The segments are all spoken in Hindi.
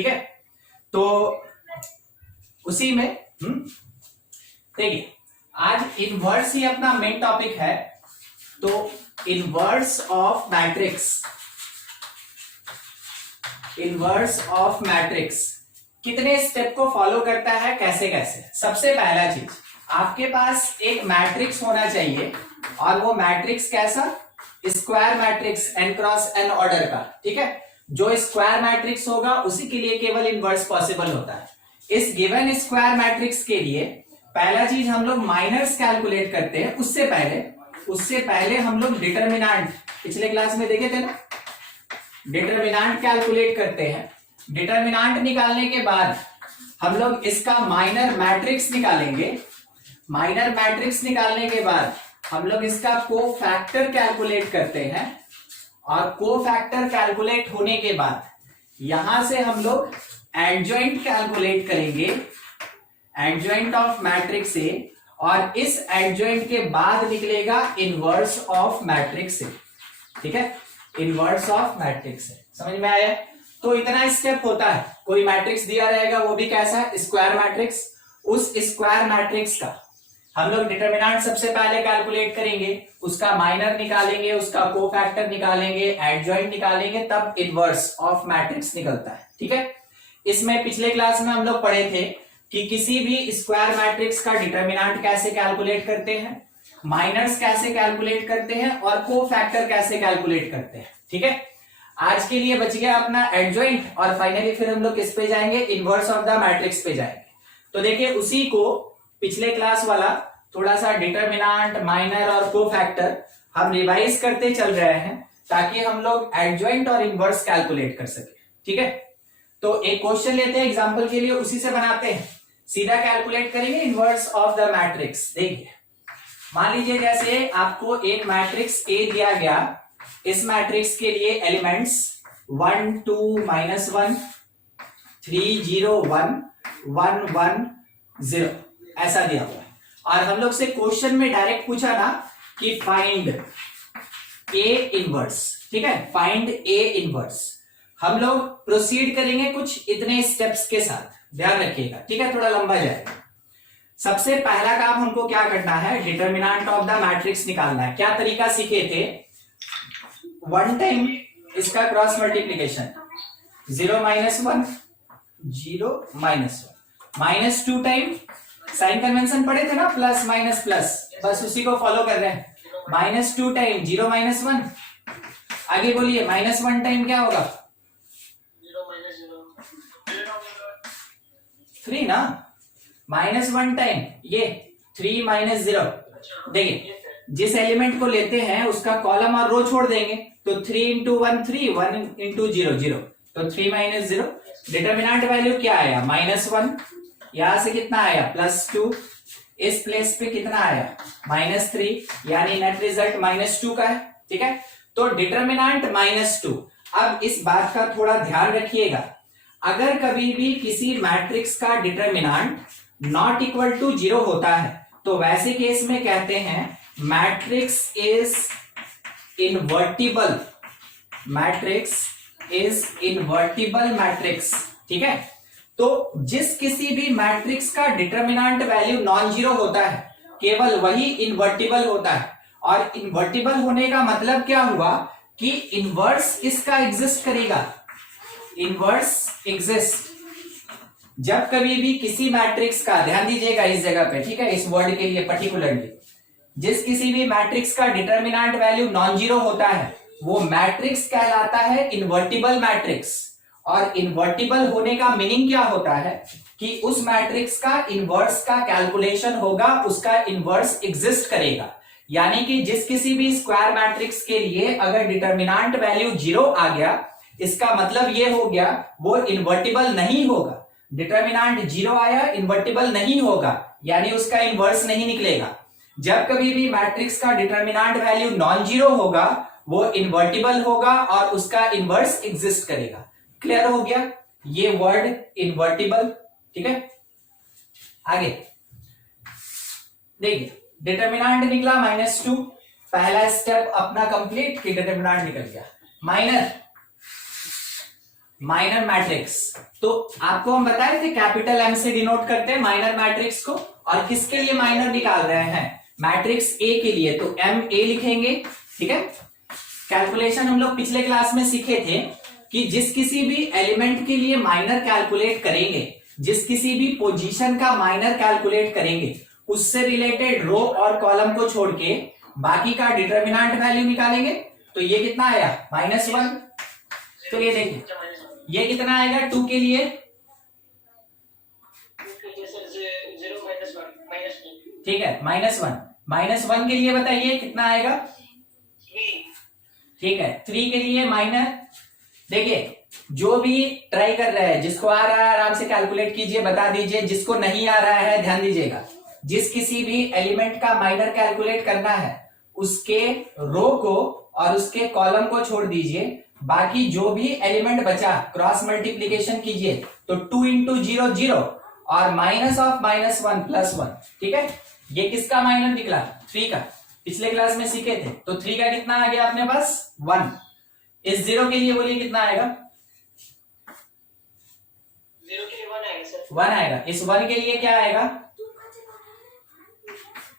ठीक है, तो उसी में देखिए आज इनवर्स ही अपना मेन टॉपिक है। तो inverse of matrix, inverse of matrix कितने स्टेप को फॉलो करता है, कैसे कैसे। सबसे पहला चीज, आपके पास एक मैट्रिक्स होना चाहिए और वो मैट्रिक्स कैसा, square matrix n cross n order का। ठीक है, जो स्क्वायर मैट्रिक्स होगा उसी के लिए केवल इनवर्स पॉसिबल होता है। इस गिवन स्क्वायर मैट्रिक्स के लिए पहला चीज हम लोग माइनर्स कैलकुलेट करते हैं। उससे पहले हम लोग डिटरमिनेंट, पिछले क्लास में देखे थे ना, डिटरमिनेंट कैलकुलेट करते हैं। डिटरमिनेंट निकालने के बाद हम लोग इसका माइनर मैट्रिक्स निकालेंगे। माइनर मैट्रिक्स निकालने के बाद हम लोग इसका कोफैक्टर कैलकुलेट करते हैं और कोफैक्टर कैलकुलेट होने के बाद यहां से हम लोग एडजॉइंट कैलकुलेट करेंगे, एडजॉइंट ऑफ मैट्रिक्स ए, और इस एडजॉइंट के बाद निकलेगा इनवर्स ऑफ मैट्रिक्स ए। ठीक है, इनवर्स ऑफ मैट्रिक्स ए, समझ में आया। तो इतना स्टेप होता है। कोई मैट्रिक्स दिया रहेगा, वो भी कैसा, स्क्वायर मैट्रिक्स। उस स्क्वायर मैट्रिक्स का हम लोग डिटरमिनेंट सबसे पहले कैलकुलेट करेंगे, उसका माइनर निकालेंगे, उसका कोफैक्टर निकालेंगे, एडजॉइंट निकालेंगे, तब इनवर्स ऑफ मैट्रिक्स निकलता है। ठीक है, इसमें पिछले क्लास में हम लोग पढ़े थे कि किसी भी स्क्वायर मैट्रिक्स का डिटरमिनेंट कैसे कैलकुलेट करते हैं, माइनर्स कैसे कैलकुलेट करते हैं और कोफैक्टर कैसे कैलकुलेट करते हैं। ठीक है, आज के लिए बच गया अपना एडजॉइंट और फाइनली फिर हम लोग किस पे जाएंगे, इनवर्स ऑफ द मैट्रिक्स पे जाएंगे। तो देखिए उसी को पिछले क्लास वाला थोड़ा सा डिटरमिनेंट, माइनर और कोफैक्टर हम रिवाइज करते चल रहे हैं ताकि हम लोग एडजॉइंट और इनवर्स कैलकुलेट कर सके। ठीक है, तो एक क्वेश्चन लेते हैं एग्जांपल के लिए, उसी से बनाते हैं, सीधा कैलकुलेट करेंगे इनवर्स ऑफ द मैट्रिक्स। देखिए मान लीजिए जैसे आपको एक मैट्रिक्स ए दिया गया, इस मैट्रिक्स के लिए एलिमेंट्स 1 2 -1 3 0 1 1 1 0 ऐसा दिया हुआ है और हम लोग से क्वेश्चन में डायरेक्ट पूछा ना कि फाइंड ए इनवर्स। ठीक है, फाइंड ए इनवर्स। हम लोग प्रोसीड करेंगे कुछ इतने स्टेप्स के साथ, ध्यान रखिएगा। ठीक है, थोड़ा लंबा जाएगा। सबसे पहला काम हमको क्या करना है, डिटरमिनेंट ऑफ द मैट्रिक्स निकालना है। क्या तरीका सीखे थे, वन टाइम इसका cross multiplication, 0 -1 0 -1 -2 time sign convention पढ़े थे ना, प्लस माइनस प्लस, बस उसी को फॉलो कर रहे हैं। -2 टाइम 0 -1, आगे बोलिए -1 टाइम क्या होगा, 3 ना, -1 टाइम ये 3 -0। देखिए जिस एलिमेंट को लेते हैं उसका कॉलम और रो छोड़ देंगे, तो 3 × 1 3, 1 × 0 0, तो 3 -0। डिटरमिनेंट वैल्यू क्या आया, -1, यहां से कितना आया, +2, इस प्लेस पे कितना आया, -3, यानी नेट रिजल्ट -2 का है। ठीक है, तो डिटरमिनेंट -2। अब इस बात का थोड़ा ध्यान रखिएगा, अगर कभी भी किसी मैट्रिक्स का डिटरमिनेंट नॉट इक्वल टू 0 होता है तो वैसे केस में कहते हैं matrix is invertible, matrix is invertible matrix. ठीक है, तो जिस किसी भी मैट्रिक्स का डिटरमिनेंट वैल्यू नॉन जीरो होता है केवल वही इनवर्टिबल होता है। और इनवर्टिबल होने का मतलब क्या हुआ कि इनवर्स इसका एग्जिस्ट करेगा, इनवर्स एग्जिस्ट। जब कभी भी किसी मैट्रिक्स का, ध्यान दीजिएगा इस जगह पे, ठीक है, इस वर्ड के लिए पर्टिकुलरली, जिस किसी भी मैट्रिक्स का डिटरमिनेंट वैल्यू नॉन जीरो होता है वो मैट्रिक्स कहलाता है इनवर्टिबल मैट्रिक्स। और इनवर्टिबल होने का मीनिंग क्या होता है कि उस मैट्रिक्स का इनवर्स का कैलकुलेशन होगा, उसका इनवर्स एग्जिस्ट करेगा। यानी कि जिस किसी भी स्क्वायर मैट्रिक्स के लिए अगर डिटरमिनेंट वैल्यू 0 आ गया, इसका मतलब ये हो गया वो इन्वर्टिबल नहीं होगा। डिटरमिनेंट 0 आया, इन्वर्टिबल नहीं होगा, यानी उसका इनवर्स नहीं निकलेगा। जब कभी भी मैट्रिक्स का डिटरमिनेंट वैल्यू नॉन जीरो होगा वो इन्वर्टिबल होगा और उसका इनवर्स एग्जिस्ट करेगा। क्लियर हो गया ये वर्ड इन्वर्टिबल। ठीक है, आगे देखिए डिटरमिनेंट निकला -2, पहला स्टेप अपना कंप्लीट कि डिटरमिनेंट निकल गया। Minor minor matrix. तो आपको हम बताए थे कैपिटल एम से डिनोट करते हैं माइनर मैट्रिक्स को, और किसके लिए माइनर निकाल रहे हैं, मैट्रिक्स ए के लिए, तो एम ए लिखेंगे। ठीक है, कैलकुलेशन हम लोग पिछले क्लास में सीखे थे कि जिस किसी भी एलिमेंट के लिए माइनर कैलकुलेट करेंगे, जिस किसी भी पोजीशन का माइनर कैलकुलेट करेंगे, उससे रिलेटेड रो और कॉलम को छोड़ के बाकी का डिटर्मिनेंट वैल्यू निकालेंगे। तो ये कितना आया, -1। तो ये देखिए ये कितना आएगा 2 के लिए, ठीक है, -1 के लिए बताइए कितना आएगा, ठीक है। 3 के लिए माइनर, देखिए जो भी ट्राई कर रहे हैं, जिसको आ रहा है आराम से कैलकुलेट कीजिए, बता दीजिए, जिसको नहीं आ रहा है ध्यान दीजिएगा। जिस किसी भी एलिमेंट का माइनर कैलकुलेट करना है उसके रो को और उसके कॉलम को छोड़ दीजिए, बाकी जो भी एलिमेंट बचा क्रॉस मल्टीप्लीकेशन कीजिए, तो 2 इंटू 0 0 और माइनस ऑफ -1 +1। ठीक है, ये किसका माइनर निकला, 3 का, पिछले क्लास में सीखे थे। तो 3 का कितना आ गया अपने पास 1। इस 0 के लिए बोलिए कितना आएगा, 0 के लिए 1 आएगा सर, 1 आएगा। इस 1 के लिए क्या आएगा,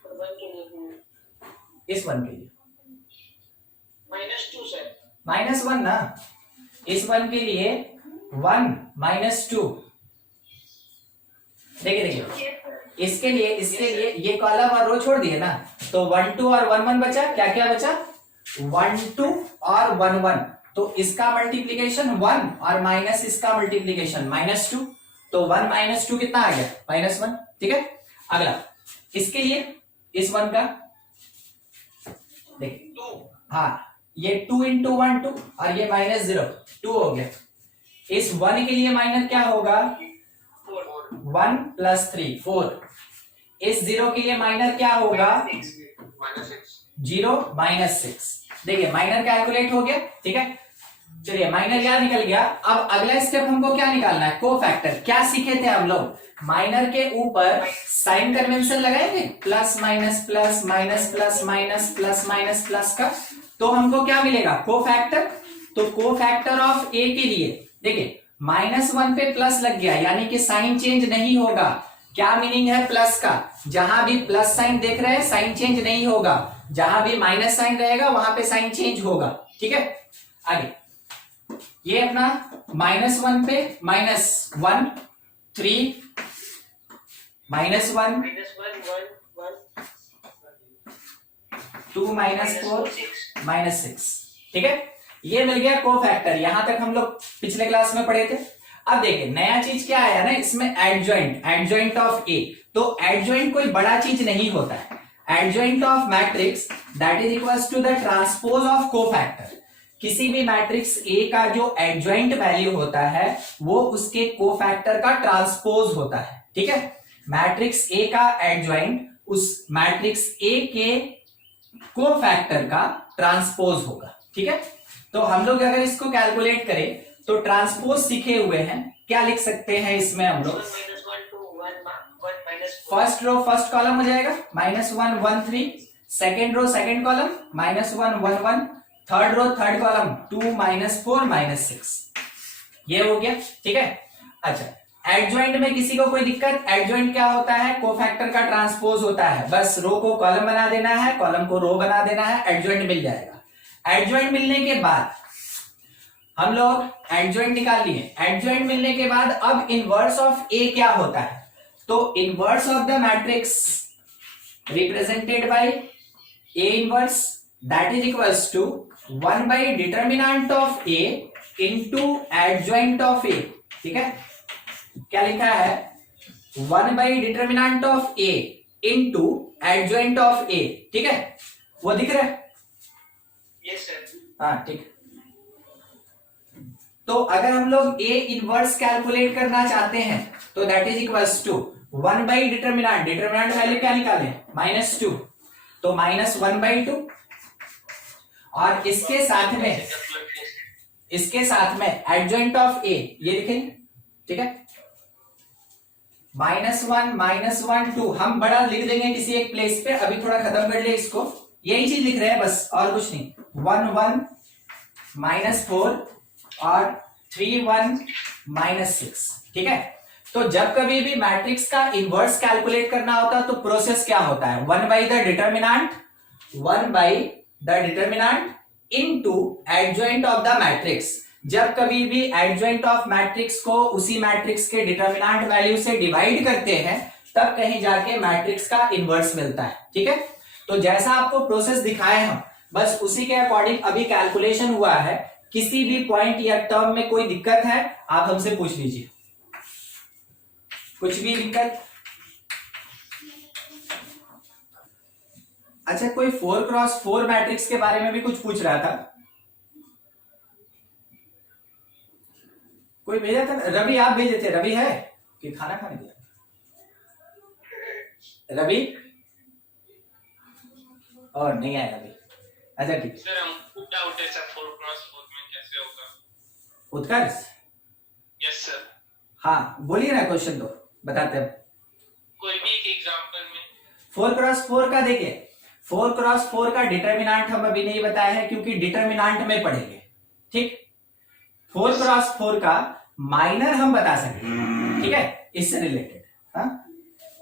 1 के लिए इस 1 के लिए -2 सर, -1 ना, इस 1 के लिए 1 -2। देखिए इसके लिए ये कॉलम और रो छोड़ दिए ना, तो 1 2 और 1 1 बचा, क्या क्या बचा, 1 2 और 1 1। तो इसका मल्टीप्लीकेशन 1 और माइनस इसका मल्टीप्लीकेशन -2, तो 1 -2 कितना आ गया, -1। ठीक है, अगला इसके लिए इस 1 का देखिए, 2 हाँ ये 2 इंटू 1 2 और ये -0 2 हो गया। इस 1 के लिए माइनर क्या होगा, 1 + 3 4। इस 0 के लिए माइनर क्या होगा, 0 -6। देखिए माइनर कैलकुलेट हो गया। ठीक है, चलिए माइनर क्या निकल गया। अब अगला स्टेप हमको क्या निकालना है, कोफैक्टर। क्या सीखे थे हम लोग, माइनर के ऊपर साइन कन्वेंशन लगाएंगे, plus minus plus minus plus minus plus minus plus का, तो हमको क्या मिलेगा, कोफैक्टर। तो कोफैक्टर ऑफ ए के लिए देखिए -1 पे प्लस लग गया, यानी कि साइन चेंज नहीं होगा। क्या मीनिंग है प्लस का, जहां भी प्लस साइन देख रहे हैं साइन चेंज नहीं होगा, जहां भी माइनस साइन रहेगा वहां पे साइन चेंज होगा। ठीक है, आगे ये अपना -1 पे -1 3 -1 -1 1 2 -4 -6। ठीक है, ये मिल गया कोफैक्टर। यहां तक हम लोग पिछले क्लास में पढ़े थे। अब देखिए नया चीज क्या आया ना इसमें, एडजॉइंट ऑफ ए। तो एडजॉइंट कोई बड़ा चीज नहीं होता है, adjoint of matrix that is equals to the transpose of cofactor. किसी भी मैट्रिक्स ए का जो एडजॉइंट वैल्यू होता है वो उसके कोफैक्टर का ट्रांसपोज होता है। ठीक है, मैट्रिक्स ए का एडजॉइंट उस मैट्रिक्स ए के कोफैक्टर का ट्रांसपोज होगा। ठीक है, तो हम लोग अगर इसको कैलकुलेट करें तो ट्रांसपोज सीखे हुए हैं, क्या लिख सकते हैं इसमें हम लोग, फर्स्ट रो फर्स्ट कॉलम हो जाएगा -1 1 3, second row second column -1 1 1, third row third column 2 -4 -6, ये हो गया। ठीक है, अच्छा एडजॉइंट में किसी को कोई दिक्कत, एडजॉइंट क्या होता है, कोफैक्टर का ट्रांसपोज होता है, बस रो को कॉलम बना देना है, कॉलम को रो बना देना है, एडजॉइंट मिल जाएगा। एडजॉइंट मिलने के बाद हम लोग एडजॉइंट निकाल लिए। एडजॉइंट मिलने के बाद अब इनवर्स ऑफ ए क्या होता है, तो inverse of the matrix represented by A inverse that is equals to 1 by determinant of A into adjoint of A. ठीक है, क्या लिखा है, 1 by determinant of A into adjoint of A. ठीक है, वो दिख रहा है, यस सर, हाँ ठीक। तो अगर हम लोग ए इनवर्स कैलकुलेट करना चाहते हैं तो that is equals to 1 by determinant, determinant value क्या निकाले -2, तो -1/2 और इसके साथ में एडजॉइंट ऑफ ए ये लिखेंगे। ठीक है, -1 -1 2 हम बड़ा लिख देंगे किसी एक प्लेस पे, अभी थोड़ा खत्म कर ले इसको, यही चीज लिख रहे हैं बस और कुछ नहीं। 1 1 -4 और 3 1 -6। ठीक है, तो जब कभी भी मैट्रिक्स का इनवर्स कैलकुलेट करना होता है तो प्रोसेस क्या होता है, 1 by the determinant into adjoint of the matrix. जब कभी भी एडजॉइंट ऑफ मैट्रिक्स को उसी मैट्रिक्स के डिटर्मिनेंट वैल्यू से डिवाइड करते हैं तब कहीं जाके मैट्रिक्स का इनवर्स मिलता है। ठीक है, तो जैसा आपको प्रोसेस दिखाए हम बस उसी के अकॉर्डिंग अभी कैलकुलेशन हुआ है। किसी भी पॉइंट या टर्म में कोई दिक्कत है आप हमसे पूछ लीजिए, कुछ भी दिक्कत। अच्छा, कोई 4x4 मैट्रिक्स के बारे में भी कुछ पूछ रहा था, कोई भेजा था? रवि आप भेजे थे, रवि है कि खाना खाने दिया? रवि और नहीं आया रवि। अच्छा ठीक सर हम डाउट है सर 4x4 में कैसे होगा? उत्कर्ष, यस सर। हाँ बोलिए ना, क्वेश्चन दो बताते हैं। कोई भी एक एग्जांपल में 4x4 का देखिए, 4x4 का डिटर्मिनेंट हम अभी नहीं बताए हैं क्योंकि डिटर्मिनेंट में पढ़ेंगे। ठीक, 4x4 का माइनर हम बता सकते हैं। ठीक है, इससे रिलेटेड। हाँ,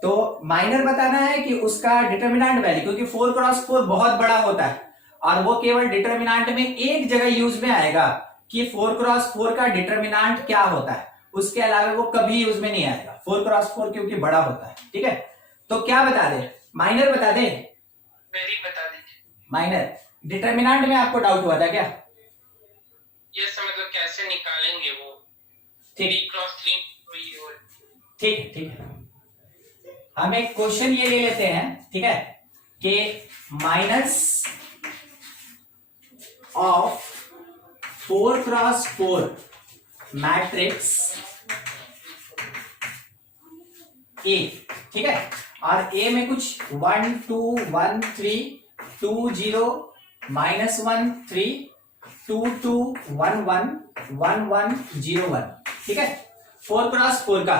तो माइनर बताना है कि उसका डिटर्मिनेंट वैल्यू, क्योंकि 4x4 बहुत बड़ा होता है और वो केवल डिटर्मिनेंट में एक जगह यूज में आएगा कि 4x4 का डिटर्मिनेंट क्या होता है, उसके अलावा वो कभी यूज में नहीं आएगा 4x4 क्योंकि बड़ा होता है। ठीक है, तो क्या बता दे, माइनर बता दे। मेरी बता दीजिए। माइनर डिटर्मिनेंट में आपको डाउट हुआ था क्या? यस सर, मतलब कैसे निकालेंगे वो? ठीक 3x3 तो ये हो। ठीक है, ठीक है, हम एक क्वेश्चन ये ले लेते हैं। ठीक है, कि minus of 4x4 matrix A. ठीक है, और ए में कुछ 1 2 1 3 2 0 -1 3 2 2 1 1 1 1 0 1। ठीक है, 4x4 का।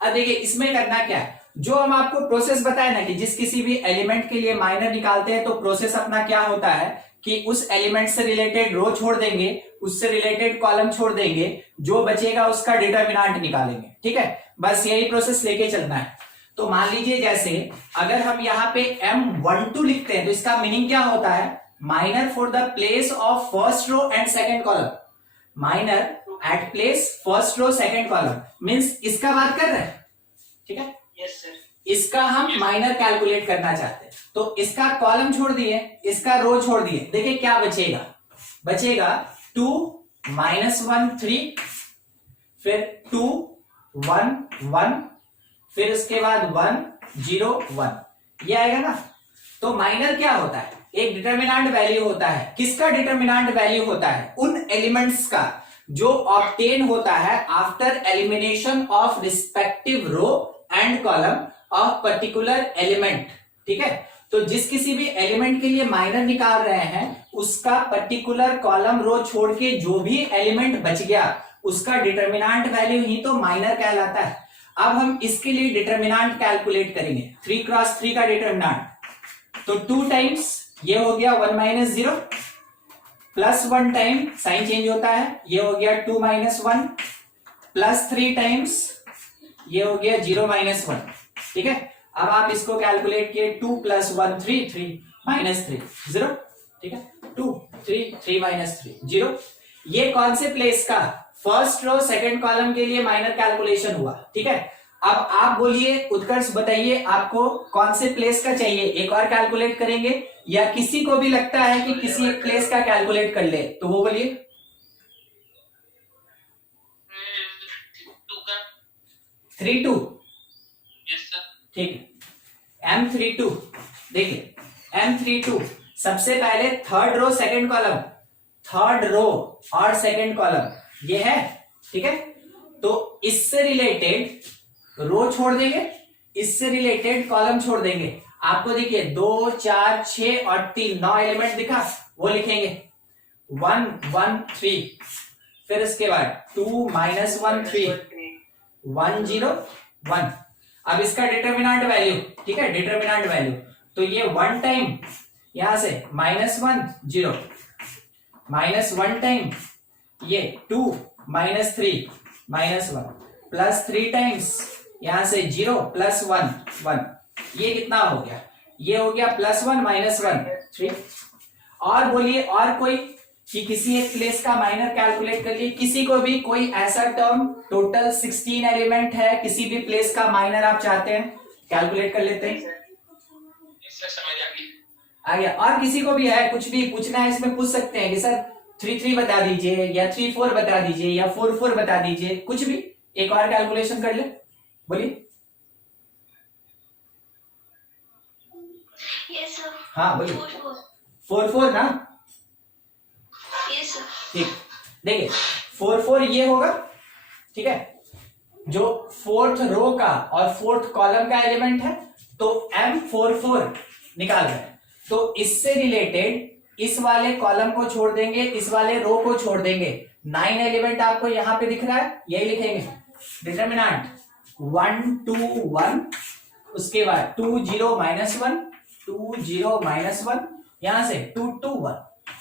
अब देखिए इसमें करना क्या है, जो हम आपको प्रोसेस बताए ना कि जिस किसी भी एलिमेंट के लिए माइनर निकालते हैं तो प्रोसेस अपना क्या होता है कि उस एलिमेंट से रिलेटेड रो छोड़ देंगे, उससे रिलेटेड कॉलम छोड़ देंगे, जो बचेगा उसका डिटर्मिनेंट निकालेंगे। ठीक है, बस यही प्रोसेस लेके चलना है। तो मान लीजिए जैसे अगर हम यहाँ पे M12 लिखते हैं तो इसका मीनिंग क्या होता है, minor for the place of first row and second column. Minor at place first row second column means इसका बात कर रहे हैं। ठीक है, यस सर। इसका हम माइनर कैलकुलेट करना चाहते हैं तो इसका कॉलम छोड़ दिए, इसका रो छोड़ दिए। देखिए क्या बचेगा, बचेगा 2 -1 3 फिर 2 1 1 फिर उसके बाद 1 0 1, ये आएगा ना। तो माइनर क्या होता है, एक डिटर्मिनेंट वैल्यू होता है। किसका डिटर्मिनेंट वैल्यू होता है? उन एलिमेंट्स का जो ऑब्टेन होता है after elimination of respective row and column of particular element. ठीक है, तो जिस किसी भी एलिमेंट के लिए माइनर निकाल रहे हैं उसका पर्टिकुलर कॉलम रो छोड़ के जो भी एलिमेंट बच गया उसका डिटर्मिनेंट वैल्यू ही तो माइनर कहलाता है। अब हम इसके लिए डिटर्मिनेंट कैलकुलेट करेंगे। 3x3 का डिटर्मिनेंट, तो 2 टाइम्स ये हो गया 1 - 0 प्लस 1 टाइम साइन चेंज होता है, ये हो गया 2 - 1 प्लस 3 टाइम्स ये हो गया 0 - 1। ठीक है, अब आप इसको कैलकुलेट किए 2 + 1 3 3 - 3 0। ठीक है, 2 3 3 - 3 0। ये कौन से प्लेस का, फर्स्ट रो सेकंड कॉलम के लिए माइनर कैलकुलेशन हुआ। ठीक है, अब आप बोलिए उत्कर्ष बताइए आपको कौन से प्लेस का चाहिए, एक और कैलकुलेट करेंगे या किसी को भी लगता है कि किसी एक प्लेस का कैलकुलेट कर ले तो वो बोलिए। 3 2। Yes sir. ठीक है, M32 देखिए, M32 सबसे पहले third row second column, third row और सेकंड कॉलम ये है। ठीक है, तो इससे रिलेटेड रो छोड़ देंगे, इससे रिलेटेड कॉलम छोड़ देंगे। आपको देखिए 2 4 6 और 3 9 एलिमेंट दिखा, वो लिखेंगे 1 1 3 फिर इसके बाद 2 -1 3 1 0 1। अब इसका डिटर्मिनेंट वैल्यू, ठीक है, डिटर्मिनेंट वैल्यू तो ये 1 टाइम यहां से -1 0 -1 टाइम ये 2 माइनस 3 माइनस 1 प्लस 3 टाइम्स यहां से 0 प्लस 1 1, ये कितना हो गया? ये हो गया +1 -1 3। और बोलिए और कोई कि किसी एक प्लेस का माइनर कैलकुलेट कर लिए, किसी को भी कोई ऐसा टर्म टोटल 16 एलिमेंट है, किसी भी प्लेस का माइनर आप चाहते हैं कैलकुलेट कर लेते हैं। सर समझ आ गया। और किसी को भी है कुछ भी पूछना है इसमें पूछ सकते हैं कि सर 3 3 बता दीजिए या 3 4 बता दीजिए या 4 4 बता दीजिए, कुछ भी एक और कैलकुलेशन कर ले, बोलिए। Yes sir. हाँ बोलिए। 4 4 4 ना, यस सर। ठीक। देखिए 4 4 ये होगा, ठीक है, जो फोर्थ रो का और फोर्थ कॉलम का एलिमेंट है, तो M4 4 निकाल रहे हैं, तो इससे रिलेटेड इस वाले कॉलम को छोड़ देंगे, इस वाले रो को छोड़ देंगे। 9 एलिमेंट आपको यहां पे दिख रहा है, यही लिखेंगे डिटरमिनेंट 1 2 1, उसके बाद 2 0 -1 2 0 -1, यहां से 2 2 1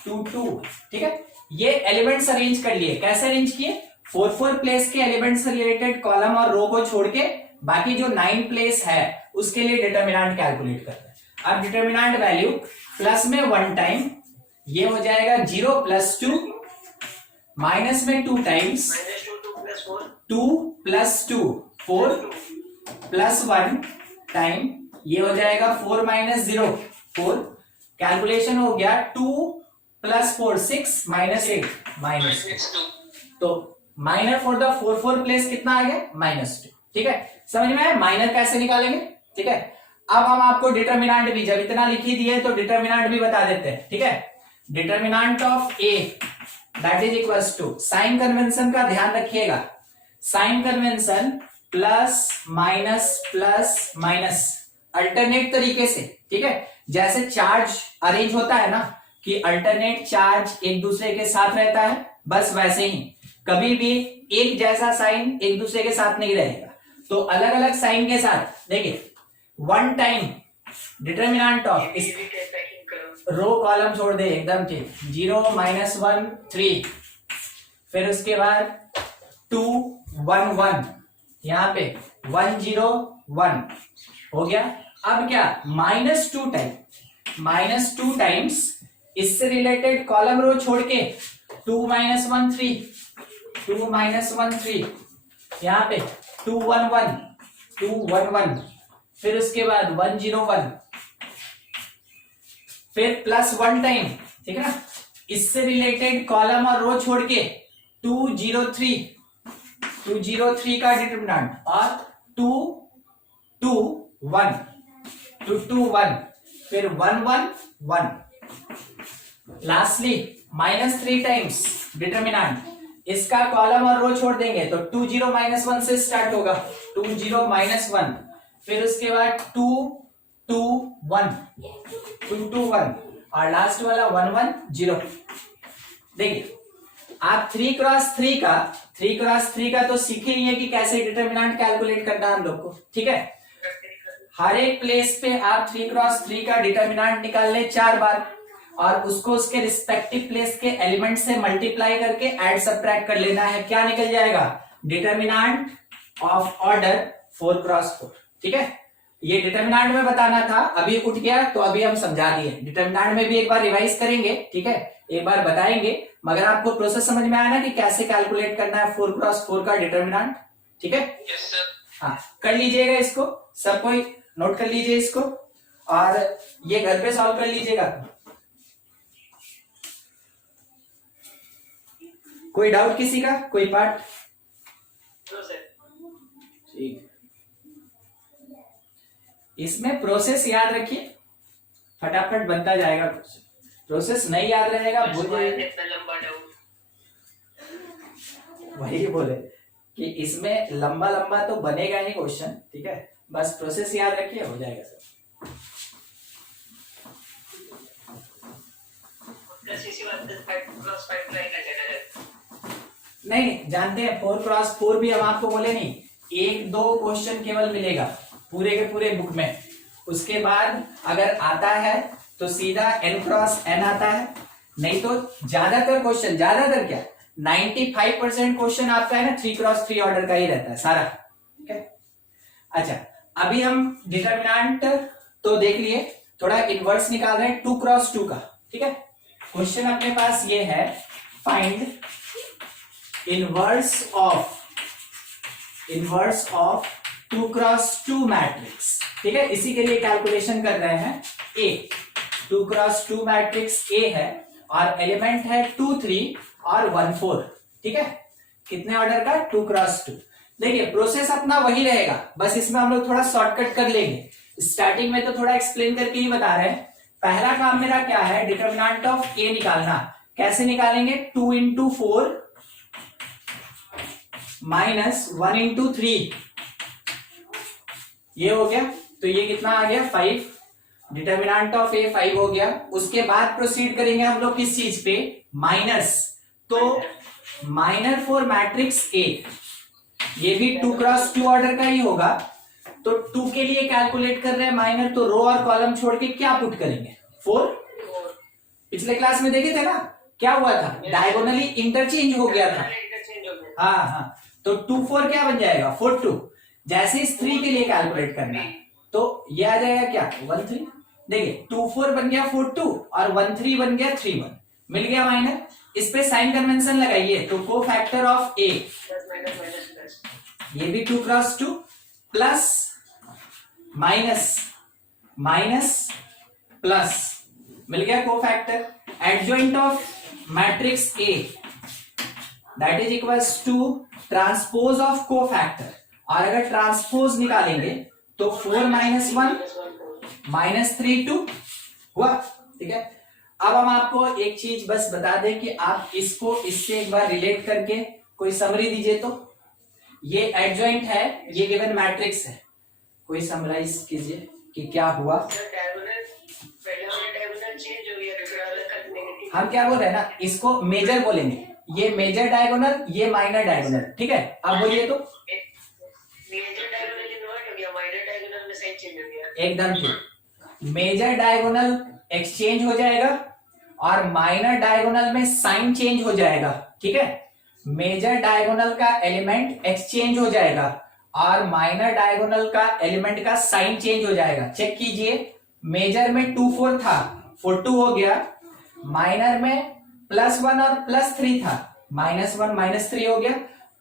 2 2, ठीक है। ये एलिमेंट्स अरेंज कर लिए, कैसे अरेंज किए? 4 4 प्लेस के एलिमेंट्स से रिलेटेड कॉलम और रो को छोड़ के बाकी जो 9 प्लेस है उसके लिए डिटरमिनेंट कैलकुलेट करते हैं। अब डिटरमिनेंट वैल्यू प्लस में 1 टाइम ये हो जाएगा 0 + 2, माइनस में 2 टाइम्स -2 + 2 4 + 1 टाइम ये हो जाएगा 4 - 0 4, कैलकुलेशन हो गया 2 + 4 6 -8 -2, तो माइनर फॉर द 4 4 प्लेस कितना आ गया? -2, ठीक है। समझ में आया माइनर कैसे निकालेंगे, ठीक है। अब हम आपको डिटरमिनेंट भी, जब इतना लिख ही दिए तो डिटरमिनेंट भी बता देते हैं, ठीक है। Determinant of A that is equals to, sign convention का ध्यान रखिएगा, sign convention plus minus alternate तरीके से, ठीक है। जैसे चार्ज अरेंज होता है ना कि अल्टरनेट चार्ज एक दूसरे के साथ रहता है, बस वैसे ही कभी भी एक जैसा साइन एक दूसरे के साथ नहीं रहेगा, तो अलग अलग साइन के साथ। देखिए 1 टाइम डिटरमिनेंट ऑफ इस रो कॉलम छोड़ दे एकदम, ठीक, 0 -1 3, फिर उसके बाद 2 1 1, यहां पे 1 0 1 हो गया। अब क्या -2 टाइम्स इससे रिलेटेड कॉलम रो छोड़ के 2 -1 3 2 -1 3, यहां पे 2 1 1 2 1 1, फिर उसके बाद 1 0 1, फिर +1 टाइम, ठीक है ना, इससे रिलेटेड कॉलम और रो छोड़ के 2 0 3 का डिटरमिनेंट, और 2 2 1 2 2 1, फिर 1 1 1, लास्टली -3 टाइम्स डिटरमिनेंट, इसका कॉलम और रो छोड़ देंगे तो 2 0 -1 से स्टार्ट होगा, 2 0 -1, फिर उसके बाद 2 2 1 2 2 1, और लास्ट वाला 1 1 0। देखिए आप 3 क्रॉस 3 का तो सीखे ही है कि कैसे डिटरमिनेंट कैलकुलेट करना है हम लोग को, ठीक है। हर एक प्लेस पे आप 3 क्रॉस 3 का डिटरमिनेंट निकाल ले 4 बार, और उसको उसके रिस्पेक्टिव प्लेस के एलिमेंट से मल्टीप्लाई करके ऐड सब्ट्रैक्ट कर लेना है, क्या निकल जाएगा? डिटरमिनेंट ऑफ ऑर्डर 4 क्रॉस 4, ठीक है। ये डिटरमिनेंट में बताना था, अभी उठ गया तो अभी हम समझा दिए। डिटरमिनेंट में भी एक बार रिवाइज करेंगे, ठीक है, एक बार बताएंगे, मगर आपको प्रोसेस समझ में आया ना कि कैसे कैलकुलेट करना है 4 क्रॉस 4 का डिटरमिनेंट, ठीक है। Yes sir. हाँ कर लीजिएगा इसको, सब कोई नोट कर लीजिए इसको, और ये घर पे सॉल्व कर लीजिएगा। कोई डाउट किसी का, कोई पार्ट? ठीक, इसमें प्रोसेस याद रखिए, फटाफट बनता जाएगा। प्रोसेस नहीं याद रहेगा भूल जाइए। वही बोले कि इसमें लंबा लंबा तो बनेगा ही क्वेश्चन, ठीक है, बस प्रोसेस याद रखिए, हो जाएगा सर। नहीं जानते हैं 4 क्रॉस 4 भी हम आपको बोले नहीं, 1 2 क्वेश्चन केवल मिलेगा पूरे के पूरे बुक में, उसके बाद अगर आता है तो सीधा n क्रॉस n आता है, नहीं तो ज्यादातर क्वेश्चन, ज्यादातर क्या 95% क्वेश्चन आपका है ना 3x3 ऑर्डर का ही रहता है सारा, ठीक है। अच्छा, अभी हम डिटरमिनेंट तो देख लिए, थोड़ा इनवर्स निकाल रहे हैं 2x2 का, ठीक है। क्वेश्चन अपने पास ये है, find inverse of 2x2 matrix, ठीक है। इसी के लिए कैलकुलेशन कर रहे हैं। ए 2x2 मैट्रिक्स ए है और एलिमेंट है 2 3 और 1 4, ठीक है। कितने ऑर्डर का? 2x2। देखिए प्रोसेस अपना वही रहेगा, बस इसमें हम लोग थोड़ा शॉर्टकट कर लेंगे। स्टार्टिंग में तो थोड़ा एक्सप्लेन करके ही बता रहे हैं। पहला काम मेरा क्या है, डिटरमिनेंट ऑफ ए निकालना। कैसे निकालेंगे? 2 इंटू 4 माइनस 1 इंटू 3, ये हो गया। तो ये कितना आ गया? 5। डिटरमिनेंट ऑफ ए 5 हो गया। उसके बाद प्रोसीड करेंगे हम लोग किस चीज पे? माइनस। तो माइनर फॉर मैट्रिक्स ए, ये भी 2x2 ऑर्डर का ही होगा। तो 2 के लिए कैलकुलेट कर रहे हैं माइनर, तो रो और कॉलम छोड़ के क्या पुट करेंगे? 4। पिछले क्लास में देखे थे ना क्या हुआ था, डायगोनली इंटरचेंज हो गया था। हाँ हाँ, तो 2 4 क्या बन जाएगा? 4 2। जैसे इस 3 के लिए कैलकुलेट करना है तो ये आ जाएगा क्या? 1 3। देखिए 2 4 बन गया 4 2 और 1 3 बन गया 3 1, मिल गया माइनर। इस पे साइन कन्वेंशन लगाइए, तो को फैक्टर ऑफ ए, ये भी 2x2 plus minus minus plus, मिल गया cofactor. Adjoint of matrix A that is equals to transpose of cofactor, और अगर ट्रांसपोज निकालेंगे तो 4 माइनस 1 माइनस 3 2 हुआ, ठीक है। अब हम आपको एक चीज बस बता दें कि आप इसको इससे एक बार रिलेट करके कोई समरी दीजिए। तो ये एडजॉइंट है, ये गिवन मैट्रिक्स है, कोई समराइज कीजिए कि क्या हुआ। हम क्या बोल रहे हैं ना, इसको मेजर बोलेंगे, ये मेजर डायगोनल, ये माइनर डायगोनल, ठीक है। अब बोलिए तो एकदम ठीक। मेजर डायगोनल एक्सचेंज हो जाएगा और माइनर डायगोनल में साइन चेंज हो जाएगा, ठीक है। मेजर डायगोनल का एलिमेंट एक्सचेंज हो जाएगा और माइनर डायगोनल का एलिमेंट का साइन चेंज हो जाएगा। चेक कीजिए, मेजर में 2 4 था, 4 2 हो गया। माइनर में +1 और +3 था, -1 -3 हो गया।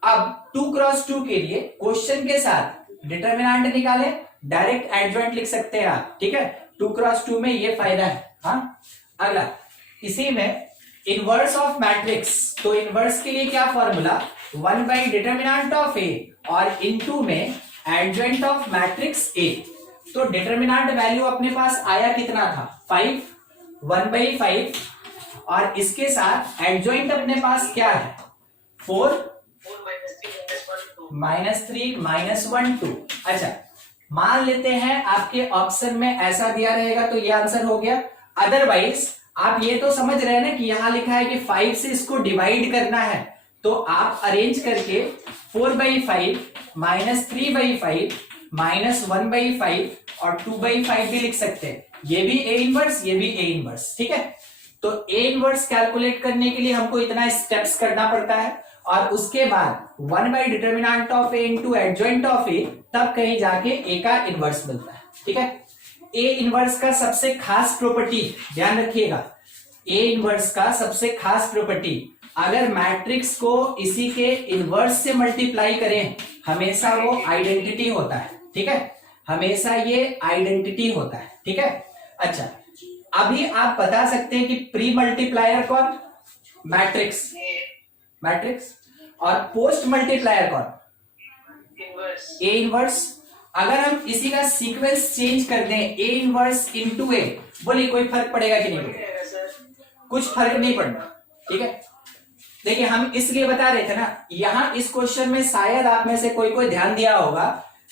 अब 2x2 के लिए क्वेश्चन के साथ डिटरमिनेंट निकाले, डायरेक्ट एडजॉइंट लिख सकते हैं आप, ठीक है। 2x2 में ये फायदा है। हाँ, अगला इसी में इनवर्स ऑफ मैट्रिक्स, तो इनवर्स के लिए क्या formula? 1 by determinant of A और इनटू में एडजॉइंट ऑफ मैट्रिक्स ए। तो डिटरमिनेंट वैल्यू अपने पास आया कितना था? 5, 1/5, और इसके साथ एडजॉइंट अपने पास क्या है? 4 -3 -1 2। अच्छा, मान लेते हैं आपके ऑप्शन में ऐसा दिया रहेगा तो ये आंसर हो गया। अदरवाइज आप ये तो समझ रहे हैं ना कि यहां लिखा है कि 5 से इसको डिवाइड करना है, तो आप अरेंज करके 4/5 -3/5 -1/5 और 2/5 भी लिख सकते हैं। ये भी ए इनवर्स, ये भी ए इनवर्स, ठीक है। तो ए इनवर्स कैलकुलेट करने के लिए हमको इतना स्टेप्स करना पड़ता है, और उसके बाद 1 by determinant of A into adjoint of A, तब कहीं जाके ए का इनवर्स मिलता है, ठीक है। ए इनवर्स का सबसे खास प्रॉपर्टी ध्यान रखिएगा, ए इनवर्स का सबसे खास प्रॉपर्टी, अगर मैट्रिक्स को इसी के इनवर्स से मल्टीप्लाई करें हमेशा वो आइडेंटिटी होता है, ठीक है। हमेशा ये आइडेंटिटी होता है, ठीक है। अच्छा, अभी आप बता सकते हैं कि प्री मल्टीप्लायर कौन? Matrix, matrix. और पोस्ट मल्टीप्लायर कौन? इनवर्स। A inverse. अगर हम इसी का सीक्वेंस चेंज कर दें, ए इनवर्स इंटू ए, बोलिए कोई फर्क पड़ेगा कि नहीं? कुछ फर्क नहीं पड़ना, ठीक है। देखिए हम इसलिए बता रहे थे ना, यहां इस क्वेश्चन में शायद आप में से कोई ध्यान दिया होगा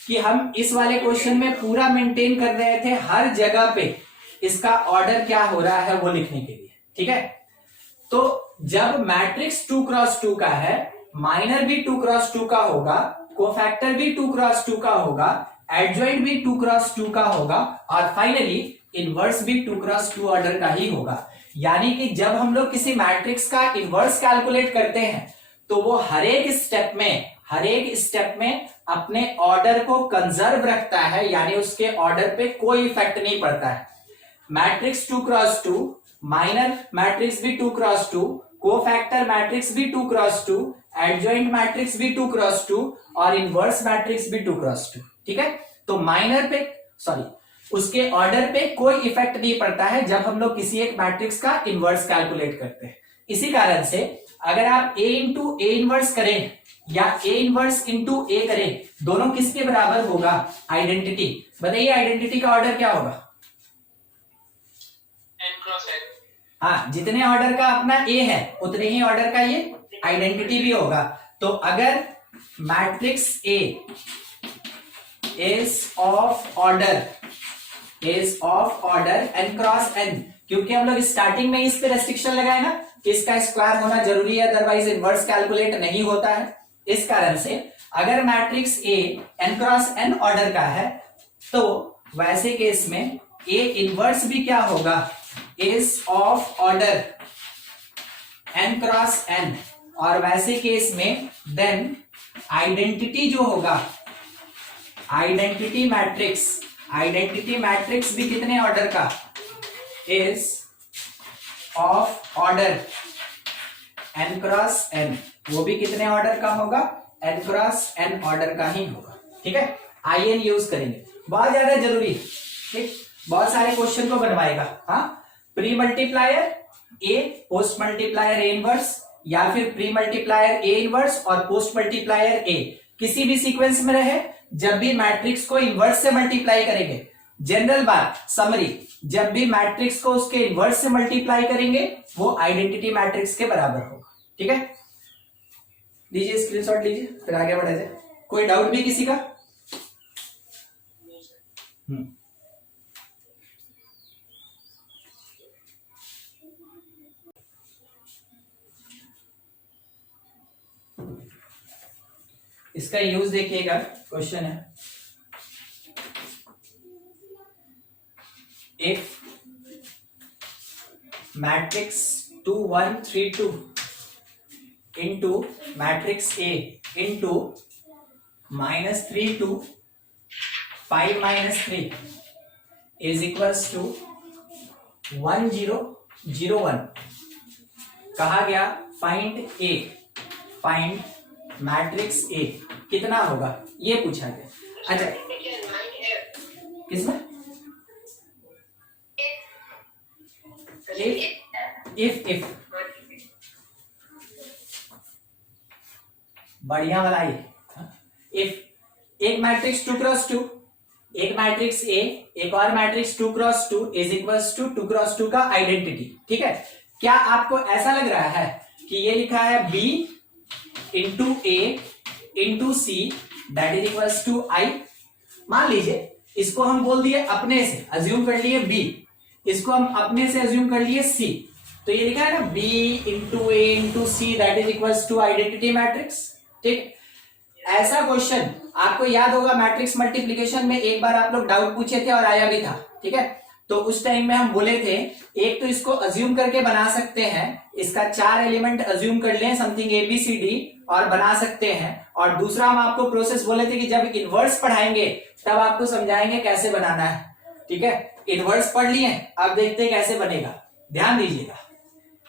कि हम इस वाले क्वेश्चन में पूरा मेंटेन कर रहे थे हर जगह पे इसका ऑर्डर क्या हो रहा है वो लिखने के लिए, ठीक है। तो जब मैट्रिक्स 2x2 का है, माइनर भी 2x2 का होगा, कोफैक्टर भी 2x2 का होगा, एडजॉइंट भी 2x2 का होगा, और फाइनली इनवर्स भी 2x2 ऑर्डर का ही होगा। यानी कि जब हम लोग किसी मैट्रिक्स का इनवर्स कैलकुलेट करते हैं तो वो हर एक स्टेप में अपने ऑर्डर को कंजर्व रखता है, यानी उसके ऑर्डर पे कोई इफेक्ट नहीं पड़ता है। मैट्रिक्स 2x2, माइनर मैट्रिक्स भी 2x2, कोफैक्टर मैट्रिक्स भी 2x2, एडजॉइंट मैट्रिक्स भी 2x2 और इनवर्स मैट्रिक्स भी 2x2। ठीक है, तो माइनर पे उसके ऑर्डर पे कोई इफेक्ट नहीं पड़ता है जब हम लोग किसी एक मैट्रिक्स का इनवर्स कैलकुलेट करते हैं। इसी कारण से अगर आप a इंटू ए इनवर्स करें या a इनवर्स इंटू ए करें, दोनों किसके बराबर होगा? आइडेंटिटी। बताइए आइडेंटिटी का ऑर्डर क्या होगा? n cross n। हाँ, जितने ऑर्डर का अपना a है उतने ही ऑर्डर का ये आइडेंटिटी भी होगा। तो अगर matrix A is of order n cross n, क्योंकि हम लोग स्टार्टिंग में इस पे रेस्ट्रिक्शन लगाए ना कि इसका स्क्वायर होना जरूरी है, अदरवाइज इनवर्स कैलकुलेट नहीं होता है। इस कारण से अगर matrix A n cross n order का है तो वैसे केस में A इनवर्स भी क्या होगा? Is of order n cross n, और वैसे केस में देन आइडेंटिटी जो होगा, आइडेंटिटी मैट्रिक्स भी कितने ऑर्डर का? Is of order n cross n, वो भी कितने ऑर्डर का होगा? n क्रॉस n ऑर्डर का ही होगा। ठीक है, IN यूज करेंगे, बहुत ज्यादा जरूरी है। ठीक, बहुत सारे क्वेश्चन को बनवाएगा। हाँ, pre multiplier A post multiplier A inverse, या फिर प्री मल्टीप्लायर A इनवर्स और पोस्ट मल्टीप्लायर A, किसी भी सीक्वेंस में रहे, जब भी मैट्रिक्स को इनवर्स से मल्टीप्लाई करेंगे, जनरल बात समरी, जब भी मैट्रिक्स को उसके इनवर्स से मल्टीप्लाई करेंगे वो आइडेंटिटी मैट्रिक्स के बराबर होगा। ठीक है, लीजिए स्क्रीनशॉट लीजिए, फिर आगे बढ़े जाए। कोई डाउट भी किसी का? इसका यूज देखिएगा, क्वेश्चन है if matrix 2 1 3 2 into matrix A into -3 2 5 -3 is equals to 1 0 0 1, कहा गया फाइंड मैट्रिक्स A कितना होगा, ये पूछा गया। अच्छा, किसमें? इफ बढ़िया वाला ये। इफ एक मैट्रिक्स 2x2, एक मैट्रिक्स A, एक और matrix 2x2 is equals to 2x2 का आइडेंटिटी। ठीक है, क्या आपको ऐसा लग रहा है कि ये लिखा है B into A into C that is equals to I? मान लीजिए इसको हम बोल दिए अपने से, अज्यूम कर लिए B, इसको हम अपने से अज्यूम कर लिए C, तो ये लिखा है ना B into A into C that is equals to identity matrix. ठीक, ऐसा क्वेश्चन आपको याद होगा मैट्रिक्स मल्टीप्लिकेशन में एक बार आप लोग डाउट पूछे थे और आया भी था। ठीक है, तो उस टाइम में हम बोले थे एक तो इसको अज्यूम करके बना सकते हैं, इसका 4 एलिमेंट अज्यूम कर लें समथिंग ABCD और बना सकते हैं, और दूसरा हम आपको प्रोसेस बोले थे कि जब इनवर्स पढ़ाएंगे तब आपको समझाएंगे कैसे बनाना है। ठीक है, इनवर्स पढ़ लिए, अब देखते हैं कैसे बनेगा। ध्यान दीजिएगा,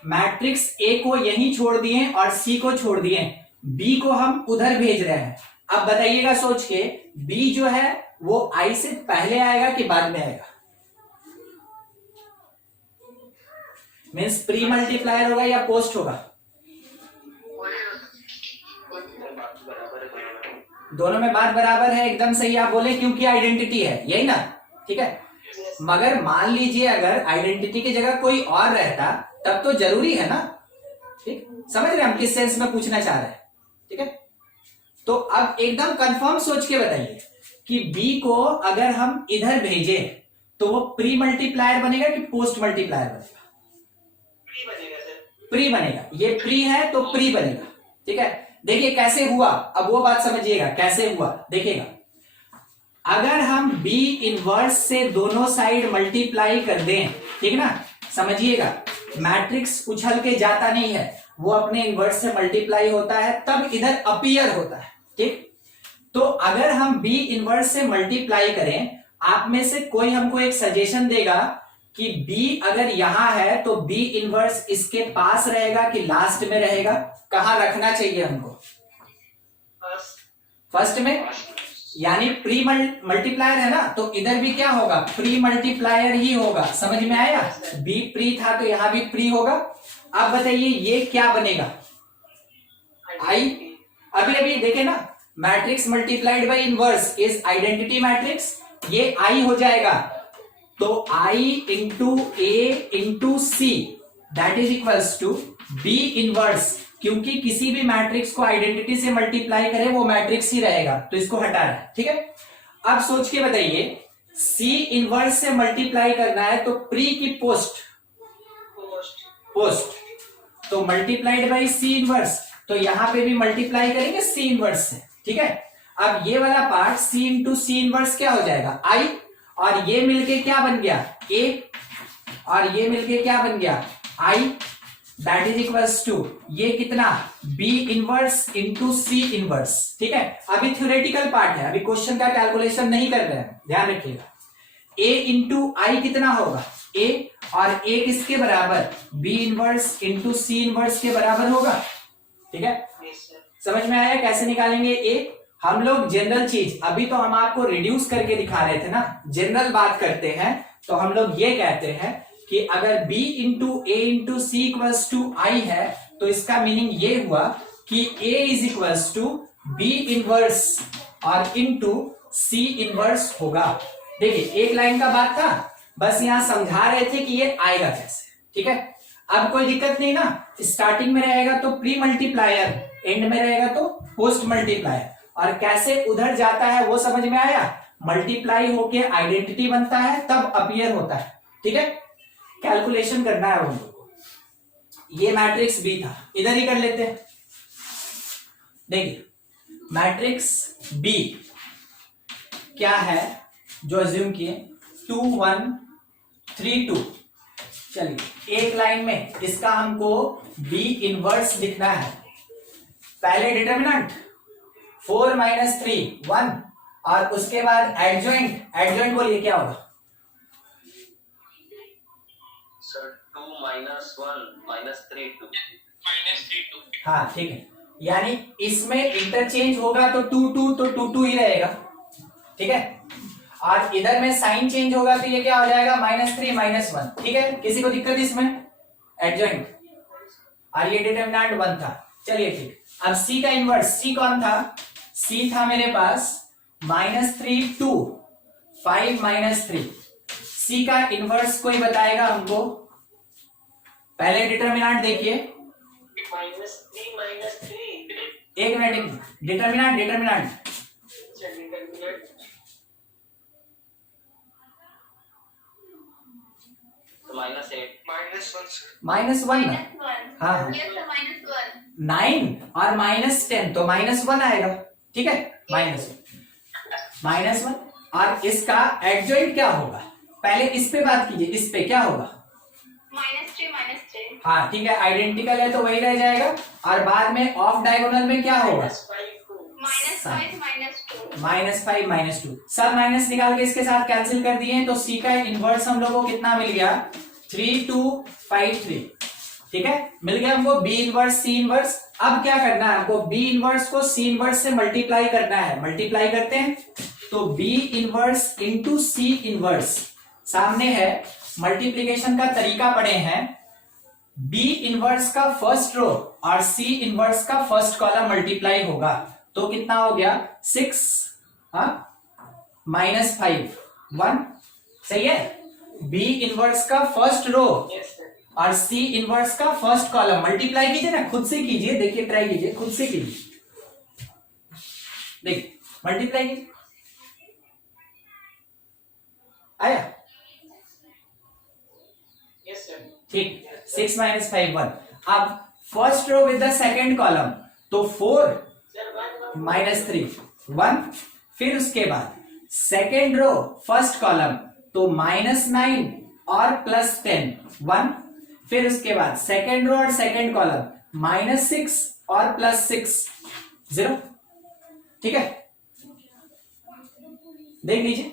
मैट्रिक्स A को यहीं छोड़ दिए और C को छोड़ दिए, B को हम उधर भेज रहे हैं। अब बताइएगा सोच के, B जो है वो I से पहले आएगा कि बाद में आएगा? मीन्स प्री मल्टीप्लायर होगा या पोस्ट होगा? दोनों में बात बराबर है, एकदम सही आप बोले, क्योंकि आइडेंटिटी है, यही ना? ठीक है, मगर मान लीजिए अगर आइडेंटिटी की जगह कोई और रहता तब तो जरूरी है ना। ठीक, समझ रहे हम किस सेंस में पूछना चाह रहे हैं? ठीक है, तो अब एकदम कंफर्म सोच के बताइए कि B को अगर हम इधर भेजे तो वो प्री मल्टीप्लायर बनेगा कि पोस्ट मल्टीप्लायर बनेगा? प्री बनेगा। ये प्री है तो प्री बनेगा। ठीक है, देखिए कैसे हुआ, अब वो बात समझिएगा कैसे हुआ। देखिएगा, अगर हम B इनवर्स से दोनों साइड मल्टीप्लाई कर दें, ठीक ना, समझिएगा, मैट्रिक्स उछल के जाता नहीं है, वो अपने इनवर्स से मल्टीप्लाई होता है, तब इधर अपीयर होता है। ठीक, तो अगर हम बी इनवर्स से मल्टीप्लाई करें, आप में से कोई हमको एक सजेशन देगा कि बी अगर यहां है तो बी इनवर्स इसके पास रहेगा कि लास्ट में रहेगा, कहां रखना चाहिए हमको? फर्स्ट में, यानी प्री मल्टीप्लायर है ना, तो इधर भी क्या होगा? प्री मल्टीप्लायर ही होगा। समझ में आया? बी प्री था तो यहां भी प्री होगा। अब बताइए ये क्या बनेगा? आई। अभी देखे ना, matrix multiplied by inverse is identity matrix, ये आई हो जाएगा। तो I into A into C that is equals to B inverse, क्योंकि किसी भी मैट्रिक्स को आइडेंटिटी से मल्टीप्लाई करे वो मैट्रिक्स ही रहेगा, तो इसको हटा रहा है। ठीक है, अब सोच के बताइए, सी इनवर्स से मल्टीप्लाई करना है तो प्री की पोस्ट तो मल्टीप्लाइड बाय सी इनवर्स, तो यहां पे भी मल्टीप्लाई करेंगे सी इनवर्स से। ठीक है, अब ये वाला part C into C inverse क्या हो जाएगा? आई, और ये मिलके क्या बन गया? ए, और ये मिलके क्या बन गया? I, that is equals to ये कितना? B inverse into C inverse. ठीक है, अभी थ्योरेटिकल पार्ट है, अभी क्वेश्चन का कैलकुलेशन नहीं कर रहे हैं, ध्यान रखिएगा। ए इंटू आई कितना होगा? ए, और ए किसके बराबर? B inverse into C inverse के बराबर होगा। ठीक है, समझ में आया कैसे निकालेंगे ए? हम लोग जनरल चीज, अभी तो हम आपको रिड्यूस करके दिखा रहे थे ना, जनरल बात करते हैं तो हम लोग ये कहते हैं कि अगर b into A into C equals to I है, तो इसका मीनिंग ये हुआ कि a is equals to B inverse और इंटू सी इनवर्स होगा। देखिए एक लाइन का बात था, बस यहां समझा रहे थे कि ये आएगा कैसे। ठीक है, अब कोई दिक्कत नहीं ना, स्टार्टिंग में रहेगा तो प्री मल्टीप्लायर, एंड में रहेगा तो पोस्ट मल्टीप्लायर, और कैसे उधर जाता है वो समझ में आया? मल्टीप्लाई होके आइडेंटिटी बनता है तब अपीयर होता है। ठीक है, कैलकुलेशन करना है उनको। ये मैट्रिक्स बी था, इधर ही कर लेते हैं। देखिए मैट्रिक्स बी क्या है जो अज्यूम किए? 2 1 3 2। चलिए एक लाइन में इसका हमको बी इनवर्स लिखना है। पहले डिटर्मिनेंट 4 - 3 1, और उसके बाद एडजॉइंट। एडजॉइंट बोलिए क्या होगा? सर 2 - 1 - 3 2। -3 2। हाँ ठीक है, यानी इसमें इंटरचेंज होगा तो 2 2 तो 2 2 ही रहेगा। ठीक है, और इधर में साइन चेंज होगा तो ये क्या हो जाएगा? -3 - 1। ठीक है, किसी को दिक्कत इसमें? एडजॉइंट, और ये डिटरमिनेंट 1 था। चलिए ठीक, अब सी का इनवर्स, सी कौन था? सी था मेरे पास -3 2 5 - 3। सी का इनवर्स कोई बताएगा हमको? पहले डिटरमिनेंट देखिए, -3 - 3। एक मिनट, डिटरमिनेंट तो -8 -1 ना? हाँ हाँ, 9 और -10 तो -1 आएगा। ठीक है, -1 और इसका एडजॉइंट क्या होगा? पहले इस पे बात कीजिए, इस पे क्या होगा? -3 हाँ ठीक है, आइडेंटिकल है तो वही रह जाएगा, और बाद में ऑफ डायगोनल में क्या होगा? -5 - 2। सब माइनस निकाल के इसके साथ कैंसिल कर दिए, तो सी का इनवर्स हम लोगों को कितना मिल गया? 3 2 5 3। ठीक है, मिल गया हमको बी इनवर्स सी इनवर्स। अब क्या करना है हमको? बी इनवर्स को सी इनवर्स से मल्टीप्लाई करना है। मल्टीप्लाई करते हैं तो B inverse into C inverse सामने है, मल्टीप्लीकेशन का तरीका पढ़े हैं। बी इनवर्स का फर्स्ट रो और सी इनवर्स का फर्स्ट कॉलम मल्टीप्लाई होगा, तो कितना हो गया? 6 -5 1। सही है, बी इनवर्स का फर्स्ट रो और सी इनवर्स का फर्स्ट कॉलम मल्टीप्लाई कीजिए ना, खुद से कीजिए, देखिए ट्राई कीजिए, खुद से कीजिए, देखिए मल्टीप्लाई कीजिए, आया? ठीक, 6 - 5 1। अब first row with the second column, तो 4 -3 1। फिर उसके बाद सेकेंड रो फर्स्ट कॉलम, तो -9 और +10 1। फिर उसके बाद सेकेंड रो और सेकेंड कॉलम -6 और +6 0। ठीक है, देख लीजिए।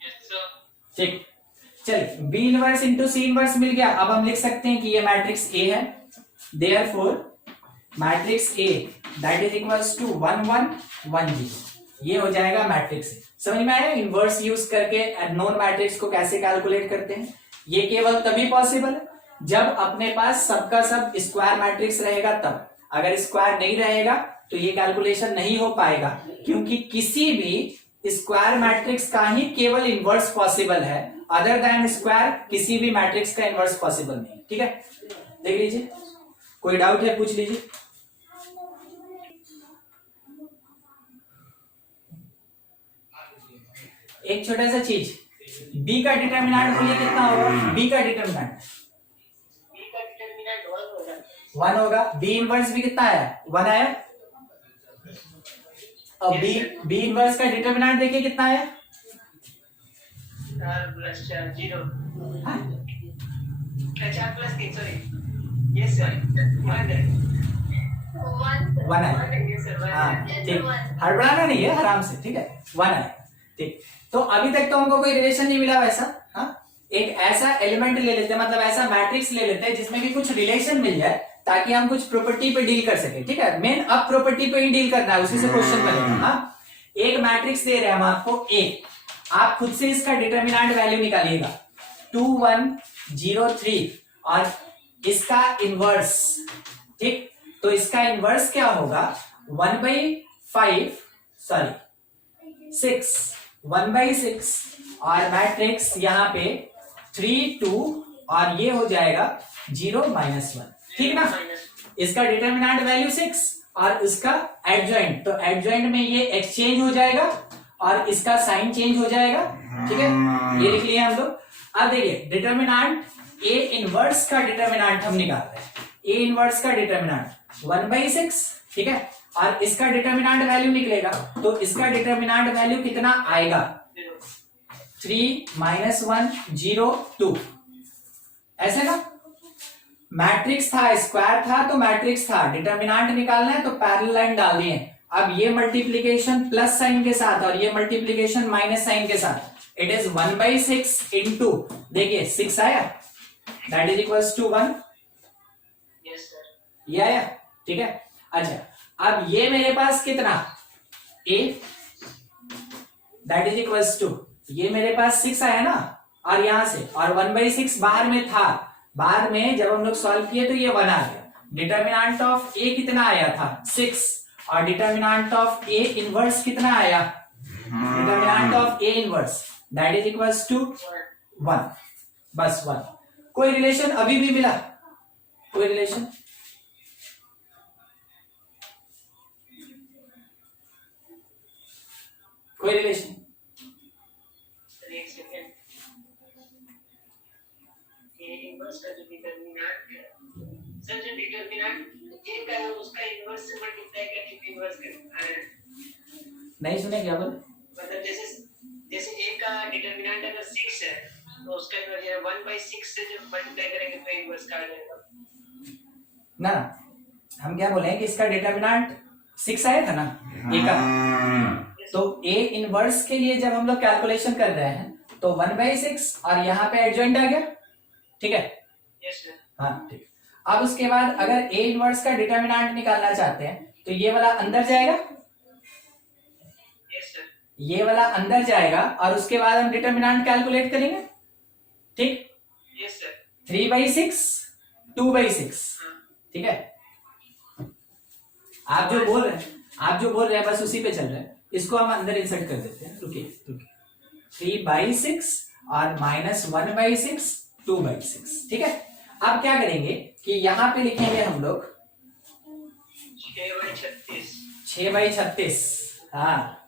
Yes sir. ठीक, चलिए B inverse into C inverse मिल गया। अब हम लिख सकते हैं कि ये मैट्रिक्स ए है, therefore matrix A that is equals to 1 1 1 0। ये हो जाएगा मैट्रिक्स ए। समझ में आया इनवर्स यूज करके नॉन मैट्रिक्स को कैसे कैलकुलेट करते हैं? ये केवल तभी पॉसिबल है जब अपने पास सबका सब स्क्वायर मैट्रिक्स रहेगा तब। अगर स्क्वायर नहीं रहेगा तो ये कैलकुलेशन नहीं हो पाएगा, क्योंकि किसी भी स्क्वायर मैट्रिक्स का ही केवल इनवर्स पॉसिबल है, अदर देन स्क्वायर किसी भी मैट्रिक्स का इनवर्स पॉसिबल नहीं। ठीक है, देख लीजिए, कोई डाउट है पूछ लीजिए। एक छोटा सा चीज, बी का डिटर्मिनेंट बोलिए कितना होगा? बी का डिटर्मिनेंट 1 होगा। बी इनवर्स भी कितना आया? 1 आया। और बी इनवर्स का डिटर्मिनेंट देखिए कितना आया? 4 + 4 0। हाँ? 4 + 3 सॉरी। यस सर 1 1 आया। Yes sir 1। हाँ ठीक, हड़बड़ाना नहीं है, आराम से। ठीक है, 1 आया। ठीक, तो अभी तक तो हमको कोई रिलेशन नहीं मिला वैसा। हाँ, एक ऐसा एलिमेंट ले लेते हैं, मतलब ऐसा मैट्रिक्स ले लेते हैं जिसमें भी कुछ रिलेशन मिल जाए, ताकि हम कुछ प्रॉपर्टी पे डील कर सके। ठीक है, मेन अब प्रॉपर्टी पे ही डील करना है, उसी से क्वेश्चन बनेगा। हाँ, एक मैट्रिक्स दे रहे हैं हम आपको ए, आप खुद से इसका डिटर्मिनेंट वैल्यू निकालिएगा 2 1 0 3 और इसका इनवर्स। ठीक, तो इसका इनवर्स क्या होगा? 1/5 सॉरी 6 1/6 और मैट्रिक्स यहाँ पे 3 2 और ये हो जाएगा 0 -1। ठीक ना, इसका डिटर्मिनेंट वैल्यू 6 और इसका एडजॉइंट, तो एडजॉइंट में ये एक्सचेंज हो जाएगा और इसका साइन चेंज हो जाएगा। ठीक है, ये लिख लिया हम लोग। अब देखिए डिटर्मिनेंट ए इनवर्स का डिटर्मिनेंट हम निकाल रहे हैं। ए इनवर्स का डिटर्मिनेंट 1/6। ठीक है, और इसका डिटर्मिनेंट वैल्यू निकलेगा, तो इसका डिटर्मिनेंट वैल्यू कितना आएगा? 3 -1 0 2। ऐसे ना, मैट्रिक्स था, स्क्वायर था तो मैट्रिक्स था, डिटर्मिनेंट निकालना है तो पैरेलल लाइन डाल दिए। अब ये मल्टीप्लीकेशन प्लस साइन के साथ और ये मल्टीप्लीकेशन माइनस साइन के साथ, इट इज 1/6 इंटू, देखिए 6 आया, that is equals to 1। Yes sir. ये आया। ठीक है, अच्छा अब ये मेरे पास कितना? a that is equals to, ये मेरे पास 6 आया ना, और यहां से और 1/6 बाहर में था, बाहर में जब हम लोग सॉल्व किए तो ये 1 आ गया। डिटर्मिनेंट ऑफ ए कितना आया था? 6 और डिटर्मिनेंट ऑफ ए इनवर्स कितना आया? Determinant of A inverse that is equals to 1, बस 1। कोई रिलेशन अभी भी मिला? कोई रिलेशन? कोई रिलेशन? सर एक सेकंड। ये इनवर्स का जो डिटर्मिनेंट है सर, जो डिटर्मिनेंट ए का है उसका इनवर्स से मल्टीप्लाई करके इनवर्स करना है। नहीं सुने क्या बोले? मतलब जैसे ए का डिटर्मिनेंट अगर 6 है तो उसका इनवर्स 1/6 से जब मल्टीप्लाई करेंगे तो इनवर्स का आ जाएगा ना। हम क्या बोले कि इसका डिटर्मिनेंट 6 आया था ना ए का, तो ए इनवर्स के लिए जब हम लोग कैलकुलेशन कर रहे हैं तो 1/6 और यहाँ पे एडजॉइंट आ गया। ठीक है, यस सर। हाँ ठीक। अब उसके बाद अगर ए इनवर्स का डिटर्मिनेंट निकालना चाहते हैं तो ये वाला अंदर जाएगा, यस सर। ये वाला अंदर जाएगा और उसके बाद हम डिटर्मिनेंट कैलकुलेट करेंगे। ठीक, यस सर। 3/6 2/6। ठीक है, आप जो बोल रहे हैं बस उसी पे चल रहे हैं, इसको हम अंदर इंसर्ट कर देते हैं। रुकिए 3/6 और -1/6 2/6। ठीक है, अब क्या करेंगे कि यहां पे लिखेंगे हम लोग 6/36। 6/36। हाँ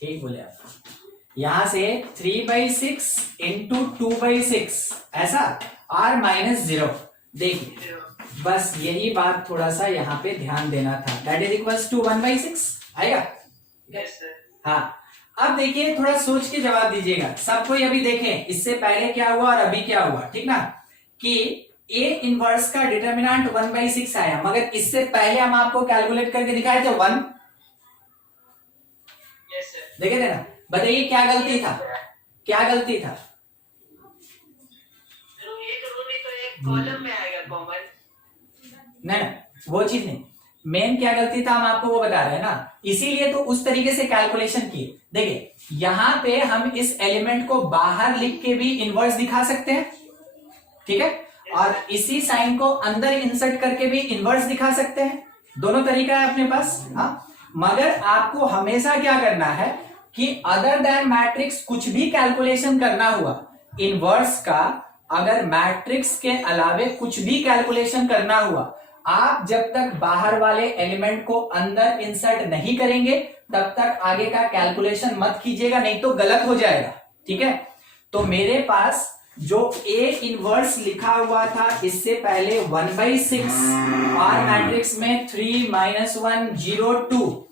ठीक बोले आप। यहां से 3/6 इंटू 2/6 ऐसा और -0। देखिए बस यही बात थोड़ा सा यहाँ पे ध्यान देना था, दैट इज इक्वल्स टू 1/6 आएगा। Yes sir. हाँ, अब देखिए, थोड़ा सोच के जवाब दीजिएगा। सब कोई अभी देखें इससे पहले क्या हुआ और अभी क्या हुआ, ठीक ना, कि ए इनवर्स का डिटर्मिनेंट 1/6 आया, मगर इससे पहले हम आपको कैलकुलेट करके दिखाए थे 1। Yes sir. देखे थे ना? बताइए क्या गलती था, क्या गलती था? एक रो नहीं तो एक कॉलम में आएगा कॉमन। नहीं ना, वो चीज नहीं, मेन क्या गलती था हम आपको वो बता रहे हैं ना, इसीलिए तो उस तरीके से कैलकुलेशन किए। देखिए यहां पे हम इस एलिमेंट को बाहर लिख के भी इनवर्स दिखा सकते हैं, ठीक है, और इसी साइन को अंदर इंसर्ट करके भी इनवर्स दिखा सकते हैं, दोनों तरीका है अपने पास। हाँ, मगर आपको हमेशा क्या करना है कि अदर देन मैट्रिक्स कुछ भी कैलकुलेशन करना हुआ इनवर्स का, अगर मैट्रिक्स के अलावे कुछ भी कैलकुलेशन करना हुआ, आप जब तक बाहर वाले एलिमेंट को अंदर इंसर्ट नहीं करेंगे तब तक आगे का कैलकुलेशन मत कीजिएगा, नहीं तो गलत हो जाएगा, ठीक है। तो मेरे पास जो ए इनवर्स लिखा हुआ था इससे पहले 1/6 और मैट्रिक्स में 3 -1 0 2,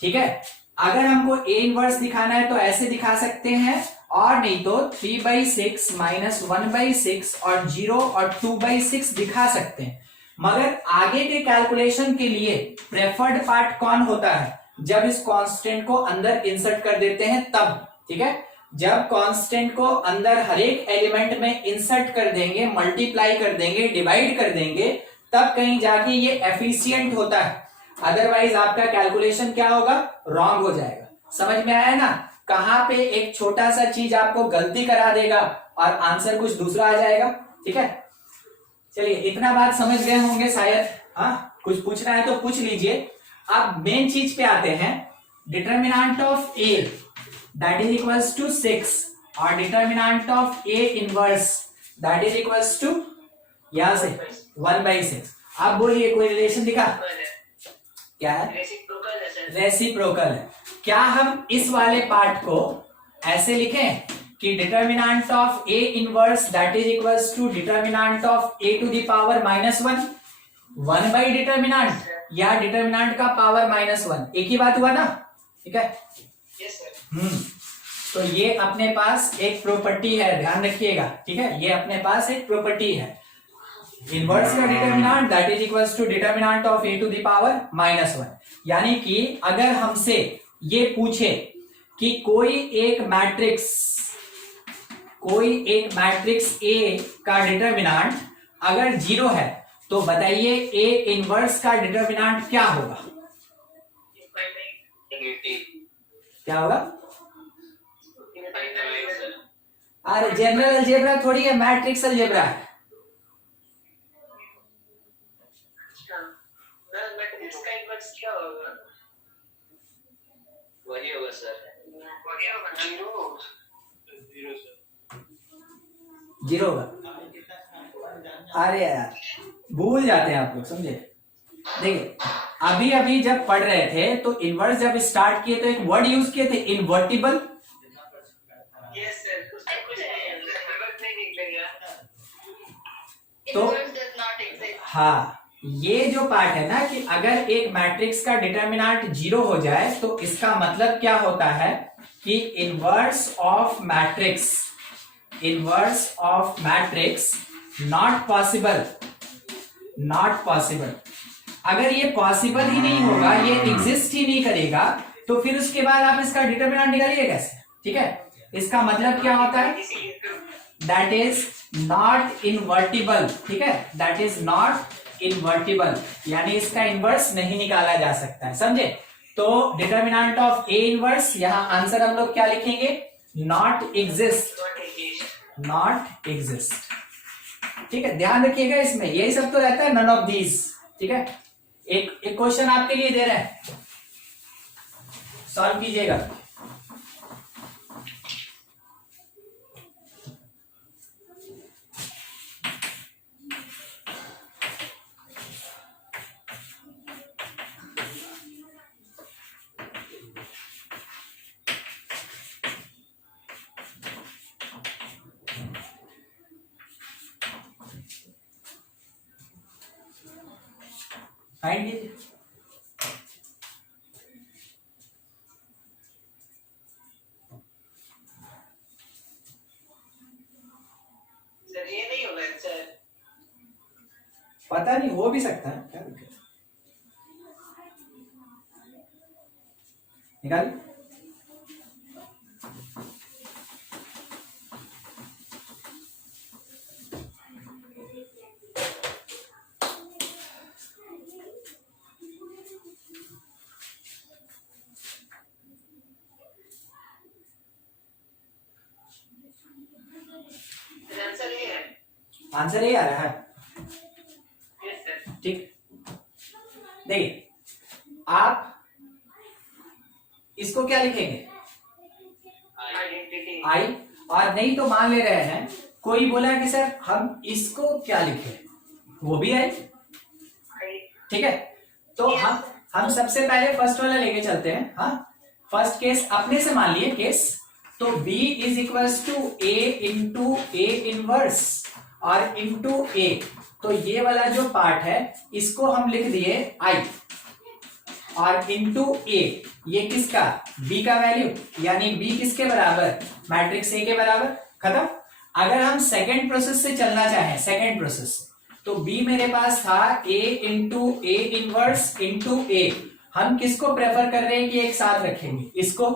ठीक है। अगर हमको ए इनवर्स दिखाना है तो ऐसे दिखा सकते हैं, और नहीं तो 3/6 -1/6 और 0 और 2/6 दिखा सकते हैं। मगर आगे के कैलकुलेशन के लिए प्रेफर्ड पार्ट कौन होता है? जब इस कांस्टेंट को अंदर इंसर्ट कर देते हैं तब, ठीक है। जब कांस्टेंट को अंदर हर एक एलिमेंट में इंसर्ट कर देंगे, मल्टीप्लाई कर देंगे, डिवाइड कर देंगे, तब कहीं जाके ये एफिशिएंट होता है, अदरवाइज आपका कैलकुलेशन क्या होगा, रॉन्ग हो जाएगा। समझ में आया ना, कहां पे एक छोटा सा चीज आपको गलती करा देगा और आंसर कुछ दूसरा आ जाएगा, ठीक है। चलिए इतना बात समझ गए होंगे शायद। हाँ, कुछ पूछना है तो पूछ लीजिए। अब मेन चीज पे आते हैं, determinant of A that is equals to 6 और determinant of A inverse that is equals to यहां से 1/6। आप बोलिए कोई रिलेशन दिखा? क्या है? रेसिप्रोकल है सर। रेसिप्रोकल है। क्या हम इस वाले पार्ट को ऐसे लिखें कि determinant of A inverse that is equals to determinant of A to the power -1, 1 by determinant या डिटर्मिनेंट का पावर -1, एक ही बात हुआ ना, ठीक है। Yes sir. तो ये अपने पास एक प्रॉपर्टी है, ध्यान रखिएगा, ठीक है। ये अपने पास एक प्रॉपर्टी है, इनवर्स का determinant that is equals to determinant of A to the power -1। यानी कि अगर हमसे ये पूछे कि कोई एक मैट्रिक्स ए का डिटर्मिनेंट अगर 0 है तो बताइए ए इनवर्स का डिटर्मिनेंट क्या होगा? क्या होगा? अरे जनरल अलजेब्रा थोड़ी है, मैट्रिक्स अलजेब्रा है। मैट्रिक्स का इनवर्स क्या होगा? वही होगा सर। जीरो होगा। अरे यार भूल जाते हैं आप लोग, समझे। देखिए अभी अभी जब पढ़ रहे थे तो इनवर्स जब स्टार्ट किए तो एक वर्ड यूज किए थे, इनवर्टिबल। यस सर, उसका कुछ रिवर्स नहीं निकलेगा। तो Inverse does not exist. हाँ, ये जो पार्ट है ना कि अगर एक मैट्रिक्स का डिटर्मिनेंट 0 हो जाए तो इसका मतलब क्या होता है कि inverse of matrix not possible. अगर ये पॉसिबल ही नहीं होगा, ये एग्जिस्ट ही नहीं करेगा, तो फिर उसके बाद आप इसका डिटर्मिनेंट निकालिए कैसे, ठीक है। इसका मतलब क्या होता है, दैट इज नॉट इनवर्टिबल, ठीक है, दैट इज नॉट इनवर्टिबल, यानी इसका इनवर्स नहीं निकाला जा सकता है, समझे। तो डिटर्मिनेंट ऑफ ए इनवर्स, यहां आंसर हम लोग क्या लिखेंगे, नॉट एग्जिस्ट, ठीक है। ध्यान रखिएगा इसमें, यही सब तो रहता है, नन ऑफ दीज, ठीक है। एक क्वेश्चन आपके लिए दे रहे हैं, सॉल्व कीजिएगा। फाइंड कीजिए। हो भी सकता है, क्या दिक्कत है? निकाल। आंसर ये है। आंसर यही आ रहा है, यस सर। ठीक। देखिए आप इसको क्या लिखेंगे, आइडेंटिटी। आई, और नहीं तो मान ले रहे हैं कोई बोला कि सर हम इसको क्या लिखें, वो भी आई, ठीक है। तो हम सबसे पहले फर्स्ट वाला लेके चलते हैं। हाँ, फर्स्ट केस अपने से मान लिए केस, तो B is equals to A into A inverse और इंटू A, तो ये वाला जो पार्ट है इसको हम लिख दिए I, और इंटू A, ये किसका, B का वैल्यू, यानी B किसके बराबर, मैट्रिक्स A के बराबर, खत्म। अगर हम सेकेंड प्रोसेस से चलना चाहें, सेकेंड प्रोसेस से, तो B मेरे पास था A into A inverse into A, हम किसको प्रेफर कर रहे हैं कि एक साथ रखेंगे इसको,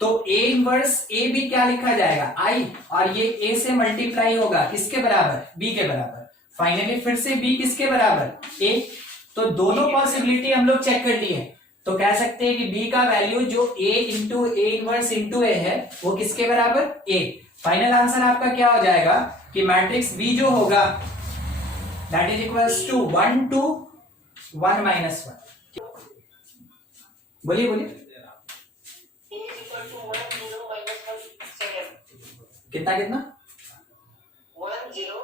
तो A इनवर्स A भी क्या लिखा जाएगा, I, और ये A से मल्टीप्लाई होगा किसके बराबर, B के बराबर, फाइनली फिर से B किसके बराबर, A, तो दोनों पॉसिबिलिटी हम लोग चेक कर लिए, तो कह सकते हैं कि B का वैल्यू जो A into A inverse into A है वो किसके बराबर, A। फाइनल आंसर आपका क्या हो जाएगा कि मैट्रिक्स B जो होगा that is equals to 1 to 1 minus 1। बोलिए बोलिए, A is equal to 1 0 minus 1 7। कितना कितना, 1 0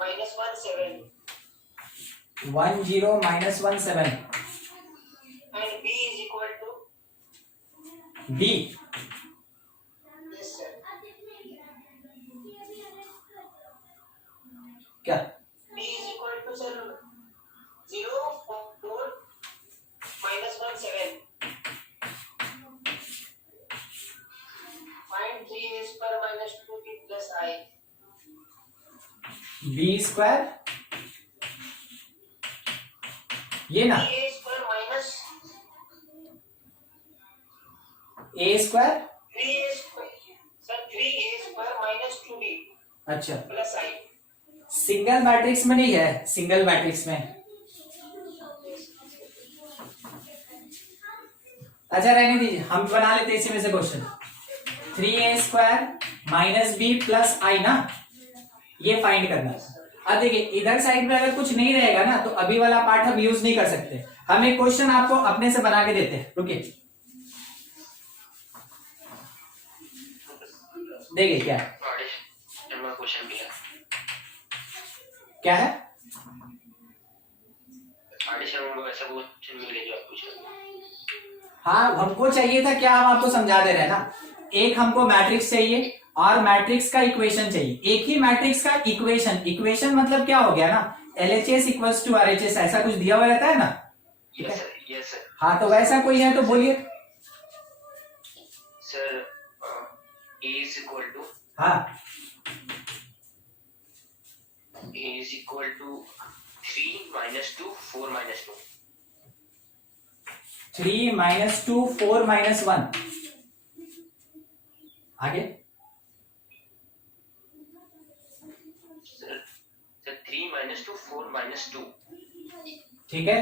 minus 1 7 1 0 minus 1 7, and B is equal to, B, yes sir, क्या, B is equal to sir 0 4 minus 1 7। Find 3A square minus 2B plus I। B square, ये ना, 3A square minus A square, 3A square, sir 3A square minus 2B अच्छा plus I। सिंगल मैट्रिक्स में नहीं है, सिंगल मैट्रिक्स में, अच्छा रहने दीजिए, हम बना लेते हैं इसी में से question. 3A square minus B plus I ना, ये फाइंड करना है। अब देखिए इधर साइड में अगर कुछ नहीं रहेगा ना तो अभी वाला पार्ट हम यूज नहीं कर सकते, हम एक क्वेश्चन आपको अपने से बना के देते हैं, रुकिए देखिए क्या है, क्वेश्चन भी है, क्या है, ऐसा क्वेश्चन मिले जो आप पूछ रहे हो। हाँ हमको चाहिए था, क्या हम आपको समझा दे रहे हैं ना, एक हमको मैट्रिक्स चाहिए और मैट्रिक्स का इक्वेशन चाहिए, एक ही मैट्रिक्स का इक्वेशन, इक्वेशन मतलब क्या हो गया ना, LHS इक्वल्स टू RHS, ऐसा कुछ दिया हुआ रहता है ना, ठीक है, यस सर। हाँ तो वैसा कोई है तो बोलिए sir A is equal to, हाँ, A is equal to 3 minus 2 4 minus 2। 3 minus 2 4 minus 1, आगे सर 3 minus 2 4 minus 2। ठीक है,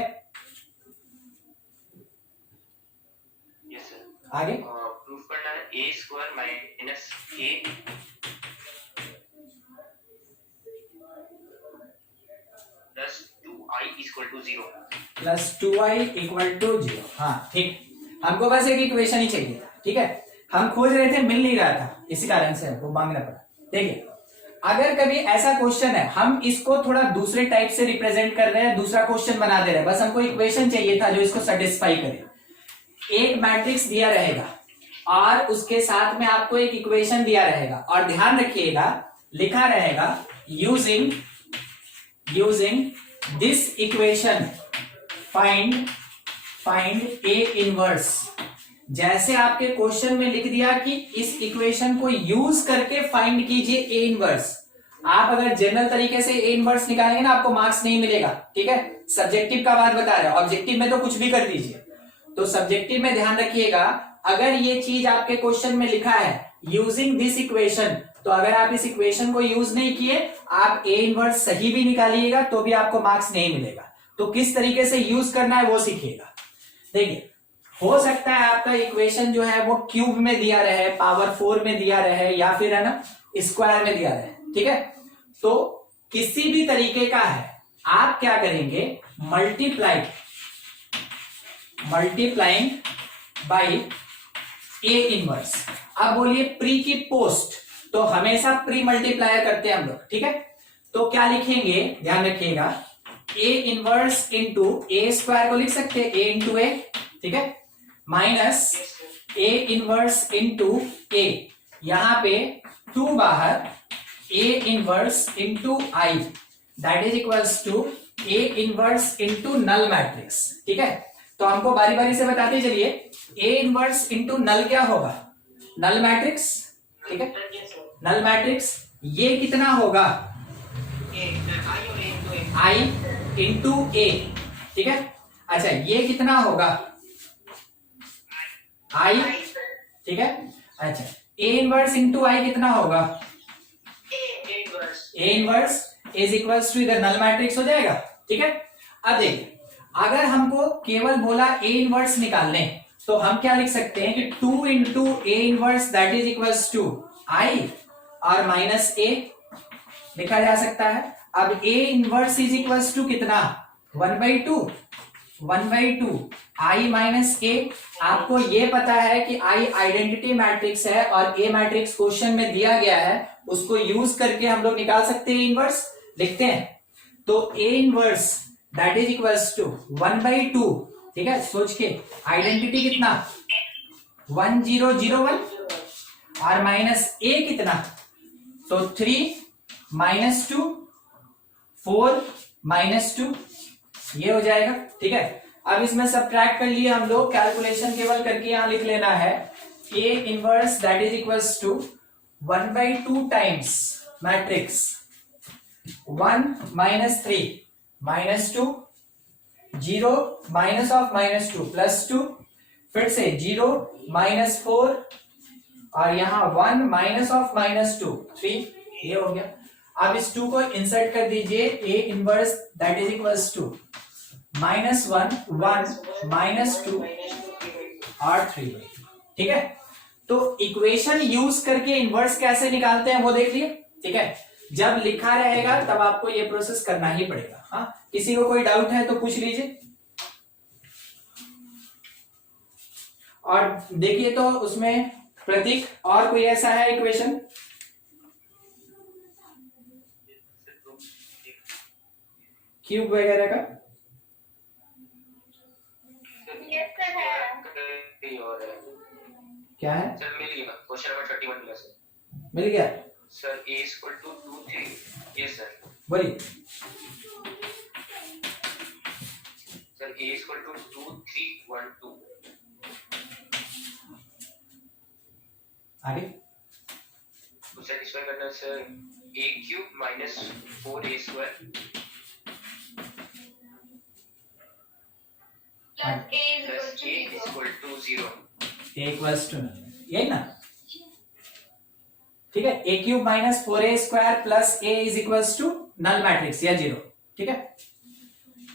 यस सर। आगे प्रूफ करना है A square minus A plus 2I equal to 0। Plus 2I equal to 0, हाँ ठीक, हमको बस एक इक्वेशन ही चाहिए था, ठीक है, हम खोज रहे थे मिल नहीं रहा था, इसी कारण से वो मांगना पड़ा। देखिए अगर कभी ऐसा क्वेश्चन है, हम इसको थोड़ा दूसरे टाइप से रिप्रेजेंट कर रहे हैं, दूसरा क्वेश्चन बना दे रहे हैं, बस हमको इक्वेशन चाहिए था जो इसको सेटिस्फाई करे। एक मैट्रिक्स दिया रहेगा और उसके साथ में आपको एक इक्वेशन दिया रहेगा, और ध्यान रखिएगा लिखा रहेगा using this equation find A inverse. जैसे आपके क्वेश्चन में लिख दिया कि इस इक्वेशन को यूज करके फाइंड कीजिए A इनवर्स, आप अगर जनरल तरीके से ए इनवर्स निकालेंगे ना आपको मार्क्स नहीं मिलेगा, ठीक है। सब्जेक्टिव का बात बता रहे हैं, ऑब्जेक्टिव में तो कुछ भी कर दीजिए। तो सब्जेक्टिव में ध्यान रखिएगा, अगर ये चीज आपके क्वेश्चन में लिखा है यूजिंग दिस इक्वेशन, तो अगर आप इस इक्वेशन को यूज नहीं किए, आप ए इनवर्स सही भी निकालिएगा तो भी आपको मार्क्स नहीं मिलेगा। तो किस तरीके से यूज करना है वो सीखिएगा। देखिए, हो सकता है आपका इक्वेशन जो है वो क्यूब में दिया रहे, पावर 4 में दिया रहे, या फिर है ना स्क्वायर में दिया रहे, ठीक है। तो किसी भी तरीके का है, आप क्या करेंगे, मल्टीप्लाइंग बाई ए इनवर्स। अब बोलिए प्री की पोस्ट, तो हमेशा प्री मल्टीप्लायर करते हैं हम लोग, ठीक है। तो क्या लिखेंगे, ध्यान रखिएगा, A inverse into A square को लिख सकते हैं, ए इंटू ए, ठीक है, minus A inverse into A, यहां पे 2 बाहर, A inverse into I, that is equals to A inverse into null matrix, ठीक है। तो हमको बारी बारी से बताते चलिए, ए इनवर्स इंटू नल क्या होगा, नल मैट्रिक्स, ठीक है, नल मैट्रिक्स। ये कितना होगा, आई इंटू ए, ठीक है। अच्छा, ये कितना होगा, आई, ठीक है। अच्छा, ए इनवर्स इंटू आई कितना होगा, A inverse is equals to, इधर नल मैट्रिक्स हो जाएगा, ठीक है। अब देखिए, अगर हमको केवल बोला ए इनवर्स निकालने, तो हम क्या लिख सकते हैं कि 2 into A inverse that is equals to I और माइनस ए लिखा जा सकता है। अब A inverse is equals to कितना, 1/2 आई माइनस ए। आपको ये पता है कि आई आइडेंटिटी मैट्रिक्स है और ए मैट्रिक्स क्वेश्चन में दिया गया है, उसको यूज करके हम लोग निकाल सकते हैं इनवर्स, लिखते हैं। तो A inverse that is equals to 1/2, ठीक है। सोच के आइडेंटिटी कितना, 1001 और माइनस ए कितना, तो 3 - 2 4 - 2, ये हो जाएगा, ठीक है। अब इसमें सब्ट्रैक्ट कर लिए हम लोग, कैलकुलेशन केवल करके यहां लिख लेना है, A inverse that is equals to 1/2 times matrix 1 - 3 -2 0 minus of -2 +2, फिर से 0 -4 और यहाँ 1 माइनस ऑफ -2 3, ये हो गया। अब इस 2 को इंसर्ट कर दीजिए, A inverse that is equals to -1 1 -2 और 3, ठीक है। तो इक्वेशन यूज करके इनवर्स कैसे निकालते हैं वो देख लिए, ठीक है। जब लिखा रहेगा तब आपको ये प्रोसेस करना ही पड़ेगा। हाँ, किसी को कोई डाउट है तो पूछ लीजिए। और देखिए, तो उसमें प्रतीक और कोई ऐसा है इक्वेशन, क्यूब वगैरह का, क्या है, सर मिल गया क्वेश्चन नंबर 31 में से मिल गया sir. A equal to 2 3, yes sir. बोलिए सर ए इक्वल टू 2 3 1 2, आगे तो सेटिस्फाई करना sir. A cube minus 4a square plus A equal to 0। A equals to, यही ना, ठीक है। A cube minus 4a square plus A is equals to null matrix या 0, ठीक है।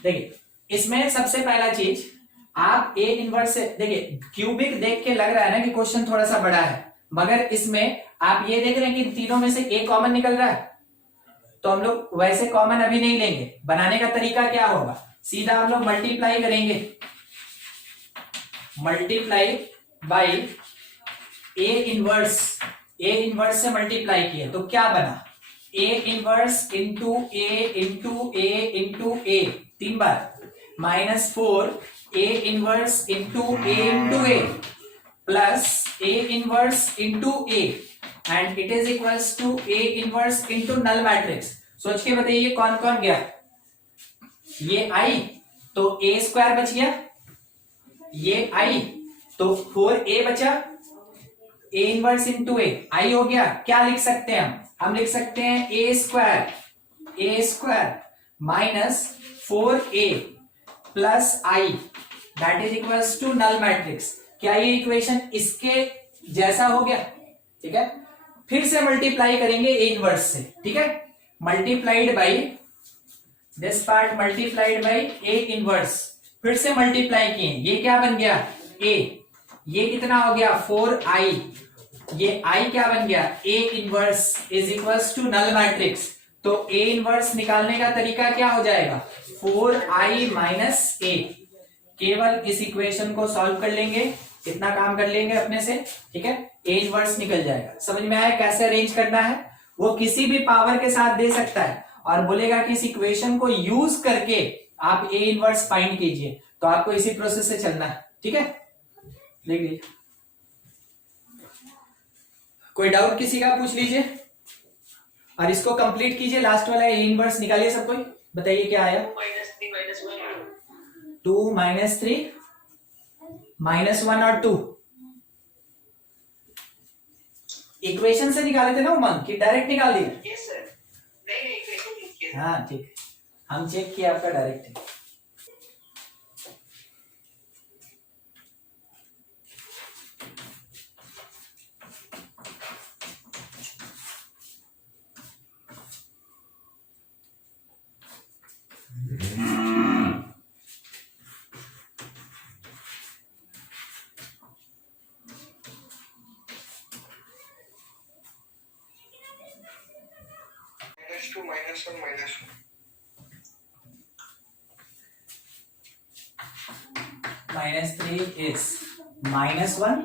देखिए, इसमें सबसे पहला चीज आप ए इनवर्स से, देखिए क्यूबिक देख के लग रहा है ना कि क्वेश्चन थोड़ा सा बड़ा है, मगर इसमें आप ये देख रहे हैं कि तीनों में से ए कॉमन निकल रहा है। तो हम लोग वैसे कॉमन अभी नहीं लेंगे, बनाने का तरीका क्या होगा, सीधा हम लोग मल्टीप्लाई करेंगे, multiply by A inverse, A inverse से मल्टीप्लाई किया तो क्या बना, A inverse into A into A into A 3 बार, -4 A inverse into A plus A inverse into A and it is equals to A inverse into null matrix. सोच के बताइए कौन कौन गया, ये आई तो ए स्क्वायर बच गया, ये आई तो 4a बचा, ए इनवर्स इंटू ए आई हो गया। क्या लिख सकते हैं हम, हम लिख सकते हैं A square minus 4a plus I that is equals to null matrix. क्या ये इक्वेशन इसके जैसा हो गया? ठीक है, फिर से मल्टीप्लाई करेंगे ए इनवर्स से। ठीक है, multiplied by this part multiplied by A inverse, फिर से मल्टीप्लाई किए, ये क्या बन गया a, ये कितना हो गया 4i, ये i क्या बन गया a inverse is equals to null matrix. तो a इनवर्स निकालने का तरीका क्या हो जाएगा 4i माइनस a। केवल इस इक्वेशन को सॉल्व कर लेंगे, इतना काम कर लेंगे अपने से। ठीक है, a इनवर्स निकल जाएगा। समझ में आया कैसे अरेंज करना है? वो किसी भी पावर के साथ दे सकता है और बोलेगा कि इस इक्वेशन को यूज करके आप a इनवर्स फाइंड कीजिए, तो आपको इसी प्रोसेस से चलना है। ठीक है, देख लीजिए, कोई डाउट किसी का पूछ लीजिए और इसको कंप्लीट कीजिए। लास्ट वाला a इनवर्स निकालिए सब कोई, बताइए क्या आया। 2 माइनस 3 माइनस 1 और 2 इक्वेशन से निकाले थे ना उमंग, कि डायरेक्ट निकाल दिया? यस सर, नहीं इक्वेशन लिखिए। हाँ ठीक है, हम चेक किया आपका डायरेक्ट है। -2 -1 -1 -3 is -1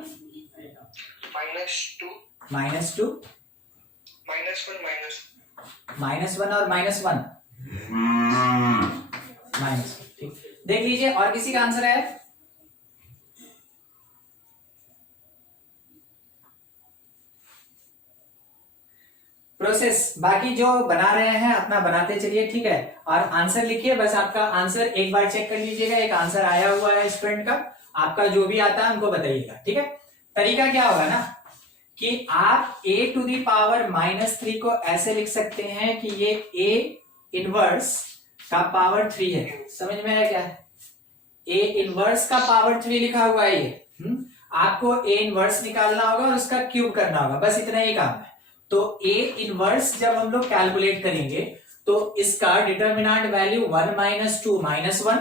-2 -2 -1 -1 और -1 माइनस। ठीक, देख लीजिए और किसी का आंसर है? प्रोसेस बाकी जो बना रहे हैं अपना बनाते चलिए। ठीक है, और आंसर लिखिए, बस आपका आंसर एक बार चेक कर लीजिएगा। एक आंसर आया हुआ है स्टूडेंट का, आपका जो भी आता है हमको बताइएगा। ठीक है, तरीका क्या होगा ना कि आप a टू दी पावर -3 को ऐसे लिख सकते हैं कि ये a इनवर्स का पावर 3 है। समझ में आया क्या है? a इनवर्स का पावर 3 लिखा हुआ है ये। आपको a इनवर्स निकालना होगा और उसका क्यूब करना होगा, बस इतना ही काम है। तो a इनवर्स जब हम लोग कैलकुलेट करेंगे तो इसका डिटर्मिनेंट वैल्यू 1 - 2 -1,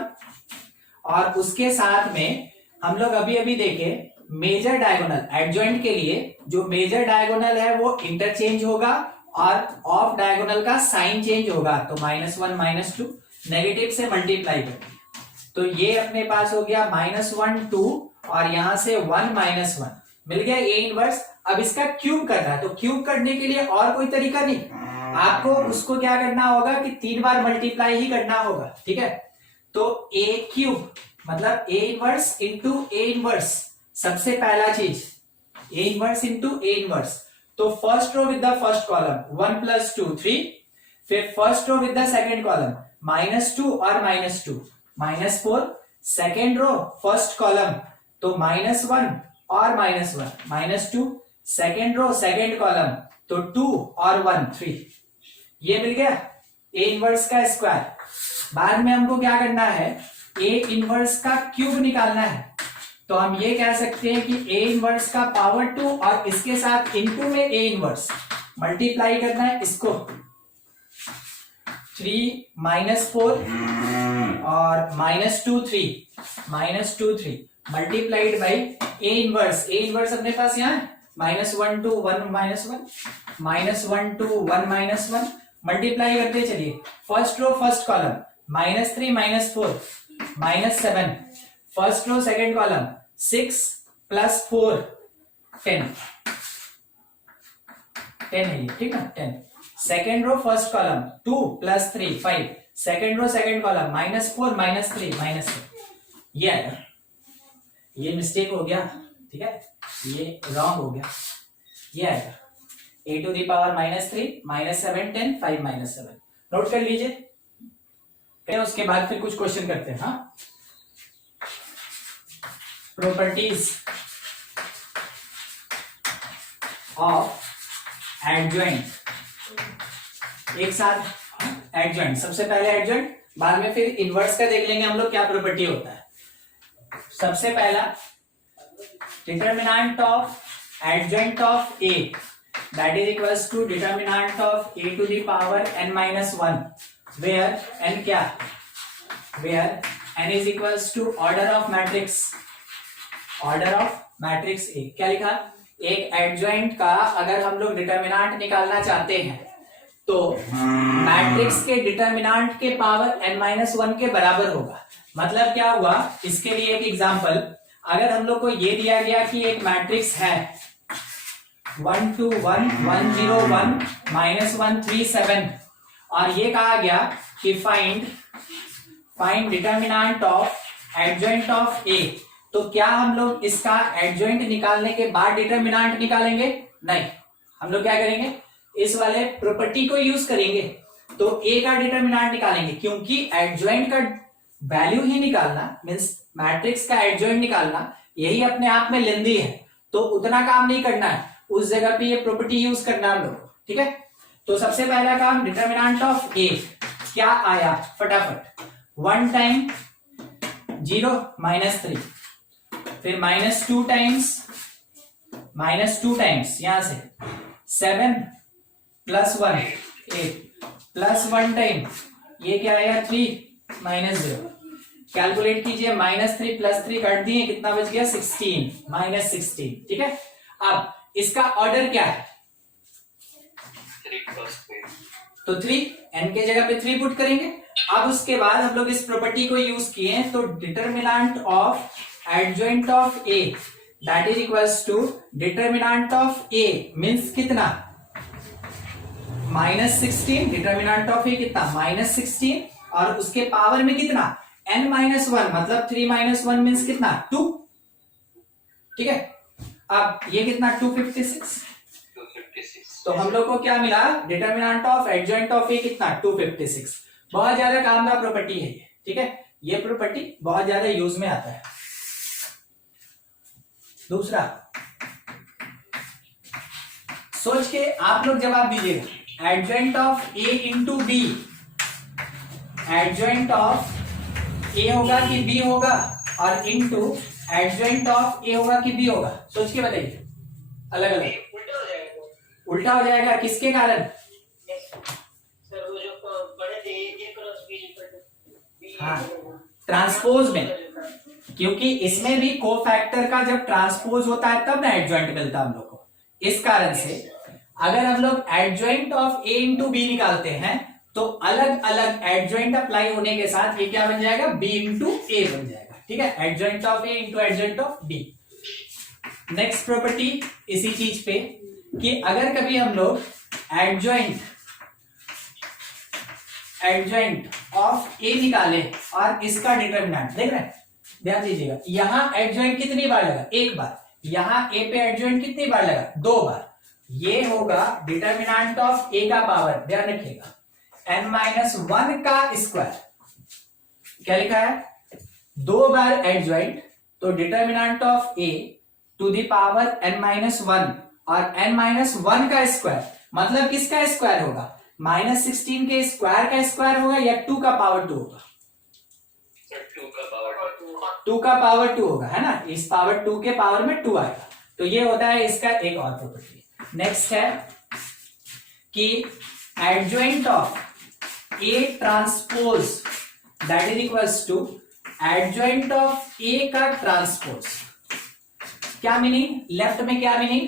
और उसके साथ में हम लोग अभी अभी देखे मेजर डायगोनल एडजॉइंट के लिए जो मेजर डायगोनल है वो इंटरचेंज होगा और ऑफ डायगोनल का साइन चेंज होगा। तो -1 -2 नेगेटिव से मल्टीप्लाई करेंगे, तो ये अपने पास हो गया -1 2 और यहां से 1 -1 मिल गया a इनवर्स। अब इसका क्यूब करना है, तो क्यूब करने के लिए और कोई तरीका नहीं, आपको उसको क्या करना होगा कि 3 बार मल्टीप्लाई ही करना होगा। ठीक है, तो a क्यूब मतलब a inverse into a inverse, सबसे पहला चीज a inverse into a inverse. तो first row with the first column 1 + 2 3, फिर first row with the second column -2 और -2 -4, सेकंड रो फर्स्ट कॉलम तो -1 और -1 -2, सेकंड रो सेकंड कॉलम तो 2 और 1 3। ये मिल गया a इनवर्स का स्क्वायर। बाद में हमको क्या करना है a इनवर्स का क्यूब निकालना है। तो हम ये कह सकते हैं कि a इनवर्स का पावर 2 और इसके साथ इनटू में a इनवर्स मल्टीप्लाई करना है इसको 3 -4 और -2 3 मल्टीप्लाइड बाई a इनवर्स अपने पास यहाँ -1 2 1 -1 -1 मल्टीप्लाई करते चलिए। First row first column -3 -4 -7, first row second column 6 + 4 10 है ये, ठीक है 10। Second row first column 2 + 3 5, second row second column -4 -3 -7। ये आएगा, ये मिस्टेक हो गया, ठीक है, ये रॉन्ग हो गया। ये आएगा a to the power -3 -7 10 5 -7। Note कर लीजिए, उसके बाद फिर कुछ क्वेश्चन करते हैं। हाँ, प्रॉपर्टीज ऑफ एडजॉइंट एक साथ एडजॉइंट, सबसे पहले एडजॉइंट, बाद में फिर इनवर्स का देख लेंगे हम लोग क्या प्रॉपर्टी होता है। सबसे पहला determinant of adjoint of A that is equals to determinant of A to the power n-1 where n क्या, where n is equals to order of matrix, order of matrix A. क्या लिखा, एक एडजॉइंट का अगर हम लोग डिटर्मिनेंट निकालना चाहते हैं तो मैट्रिक्स के डिटर्मिनेंट के पावर n-1 के बराबर होगा। मतलब क्या हुआ, इसके लिए एक एग्जांपल, अगर हम लोग को ये दिया गया कि एक मैट्रिक्स है 1 2 1 1 0 1 -1 3 7 और ये कहा गया कि find determinant of adjoint of A, तो क्या हम लोग इसका एडजॉइंट निकालने के बाद डिटर्मिनेंट निकालेंगे? नहीं, हम लोग क्या करेंगे, इस वाले प्रॉपर्टी को यूज करेंगे तो ए का डिटर्मिनेंट निकालेंगे, क्योंकि एडजॉइंट का वैल्यू ही निकालना मींस मैट्रिक्स का एडजॉइंट निकालना यही अपने आप में लेंदी है, तो उतना काम नहीं करना है, उस जगह पे ये प्रॉपर्टी यूज करना है हम लोग। ठीक है, तो सबसे पहला काम डिटर्मिनेंट ऑफ ए क्या आया फटाफट, 1 टाइम 0 -3, फिर -2 टाइम्स यहां से 7 + 1 8 प्लस 1 टाइम ये क्या आएगा 3 -0, कैलकुलेट कीजिए, -3 + 3 काट दिए, कितना बच गया 16 -16। ठीक है, अब इसका ऑर्डर क्या है, 3 + 3 तो 3 n के जगह पे 3 पुट करेंगे। अब उसके बाद हम लोग इस प्रॉपर्टी को यूज किए तो determinant of adjoint of A that is equals to determinant of A means कितना -16, डिटर्मिनेंट ऑफ ए कितना -16 और उसके पावर में कितना n-1 मतलब 3 - 1 मींस कितना 2। ठीक है, अब ये कितना 256, तो हम लोग को क्या मिला, डिटर्मिनेंट ऑफ एडजॉइंट ऑफ ए कितना 256। बहुत ज्यादा कामदार प्रॉपर्टी है ये। ठीक है, ये प्रॉपर्टी बहुत ज्यादा यूज में आता है। दूसरा सोच के आप लोग जवाब दीजिएगा, adjoint of A into B, adjoint of A होगा कि बी होगा और इंटू एडजॉइंट ऑफ ए होगा कि बी होगा, सोच के बताइए। अलग अलग उल्टा हो जाएगा। उल्टा हो जाएगा, किसके कारण? सर वो जो पढ़े थे ए क्रॉस बी, हाँ, ट्रांसपोज में, क्योंकि इसमें भी कोफैक्टर का जब ट्रांसपोज होता है तब ना एडजॉइंट मिलता है हम लोग को। इस कारण से अगर हम लोग adjoint of A into B निकालते हैं तो अलग अलग एडजॉइंट अप्लाई होने के साथ ये क्या बन जाएगा, बी इंटू ए बन जाएगा। ठीक है, adjoint of A into adjoint of B. Next property इसी चीज पे कि अगर कभी हम लोग एडजॉइंट ऑफ ए निकाले और इसका डिटर्मिनेंट देख रहे हैं, ध्यान दीजिएगा, यहां एडजॉइंट कितनी बार लगा, एक बार, यहां ए पे एडजॉइंट कितनी बार लगा, 2 बार, ये होगा डिटर्मिनेंट ऑफ ए का पावर, ध्यान रखिएगा n-1 का स्क्वायर। क्या लिखा है, 2 बार एडजॉइंट, तो determinant of A to the power n-1 और n-1 का स्क्वायर मतलब किसका स्क्वायर होगा, -16 के स्क्वायर का स्क्वायर होगा या 2 का पावर 2 होगा, 2 का पावर 2 का पावर 2 होगा, है ना, इस पावर 2 के पावर में 2 आएगा, तो ये होता है इसका एक और प्रॉपर्टी। नेक्स्ट है कि adjoint of A transpose that is equals to adjoint of A का ट्रांसपोज। क्या मीनिंग, लेफ्ट में क्या मीनिंग,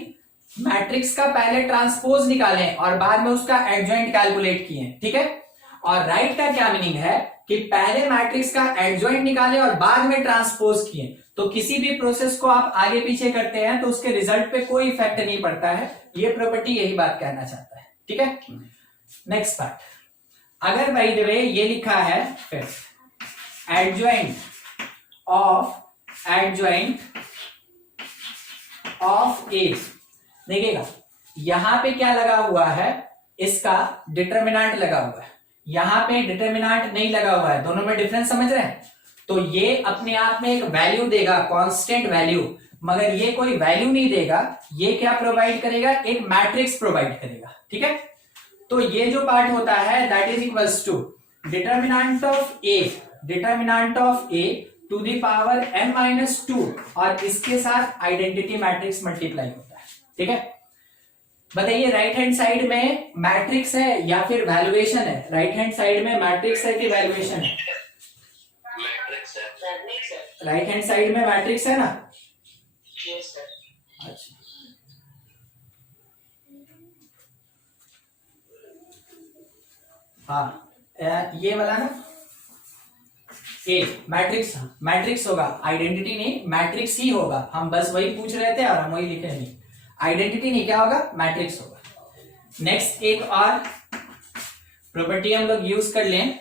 मैट्रिक्स का पहले ट्रांसपोज निकालें और बाद में उसका एडजॉइंट कैलकुलेट किए। ठीक है, और राइट का क्या मीनिंग है कि पहले मैट्रिक्स का एडजॉइंट निकाले और बाद में ट्रांसपोज किए। तो किसी भी प्रोसेस को आप आगे पीछे करते हैं तो उसके रिजल्ट पे कोई इफेक्ट नहीं पड़ता है, ये प्रॉपर्टी यही बात कहना चाहता है। ठीक है, नेक्स्ट पार्ट, अगर बाय द वे ये लिखा है फिर एडजॉइंट ऑफ ए, देखिएगा यहां पे क्या लगा हुआ है, इसका डिटर्मिनेंट लगा हुआ है, यहां पे डिटर्मिनेंट नहीं लगा हुआ है, दोनों में डिफरेंस समझ रहे हैं। तो ये अपने आप में एक वैल्यू देगा, कांस्टेंट वैल्यू, मगर ये कोई वैल्यू नहीं देगा, ये क्या प्रोवाइड करेगा, एक मैट्रिक्स प्रोवाइड करेगा। ठीक है, तो ये जो पार्ट होता है that is equals to determinant of A to the power n minus 2 और इसके साथ आइडेंटिटी मैट्रिक्स मल्टीप्लाई होता है। ठीक है, बताइए राइट हैंड साइड में मैट्रिक्स है या फिर वैल्यूएशन है? राइट हैंड साइड में मैट्रिक्स है कि वैल्यूएशन है? मैट्रिक्स है। मैट्रिक्स है। राइट हैंड साइड में मैट्रिक्स है ना? Yes sir. अच्छा, हाँ ये वाला ना ए मैट्रिक्स होगा, आइडेंटिटी नहीं, मैट्रिक्स ही होगा। हम बस वही पूछ रहे थे और हम वही लिखे नहीं, आइडेंटिटी नहीं, क्या होगा? मैट्रिक्स होगा। नेक्स्ट एक और प्रॉपर्टी हम लोग यूज कर लें,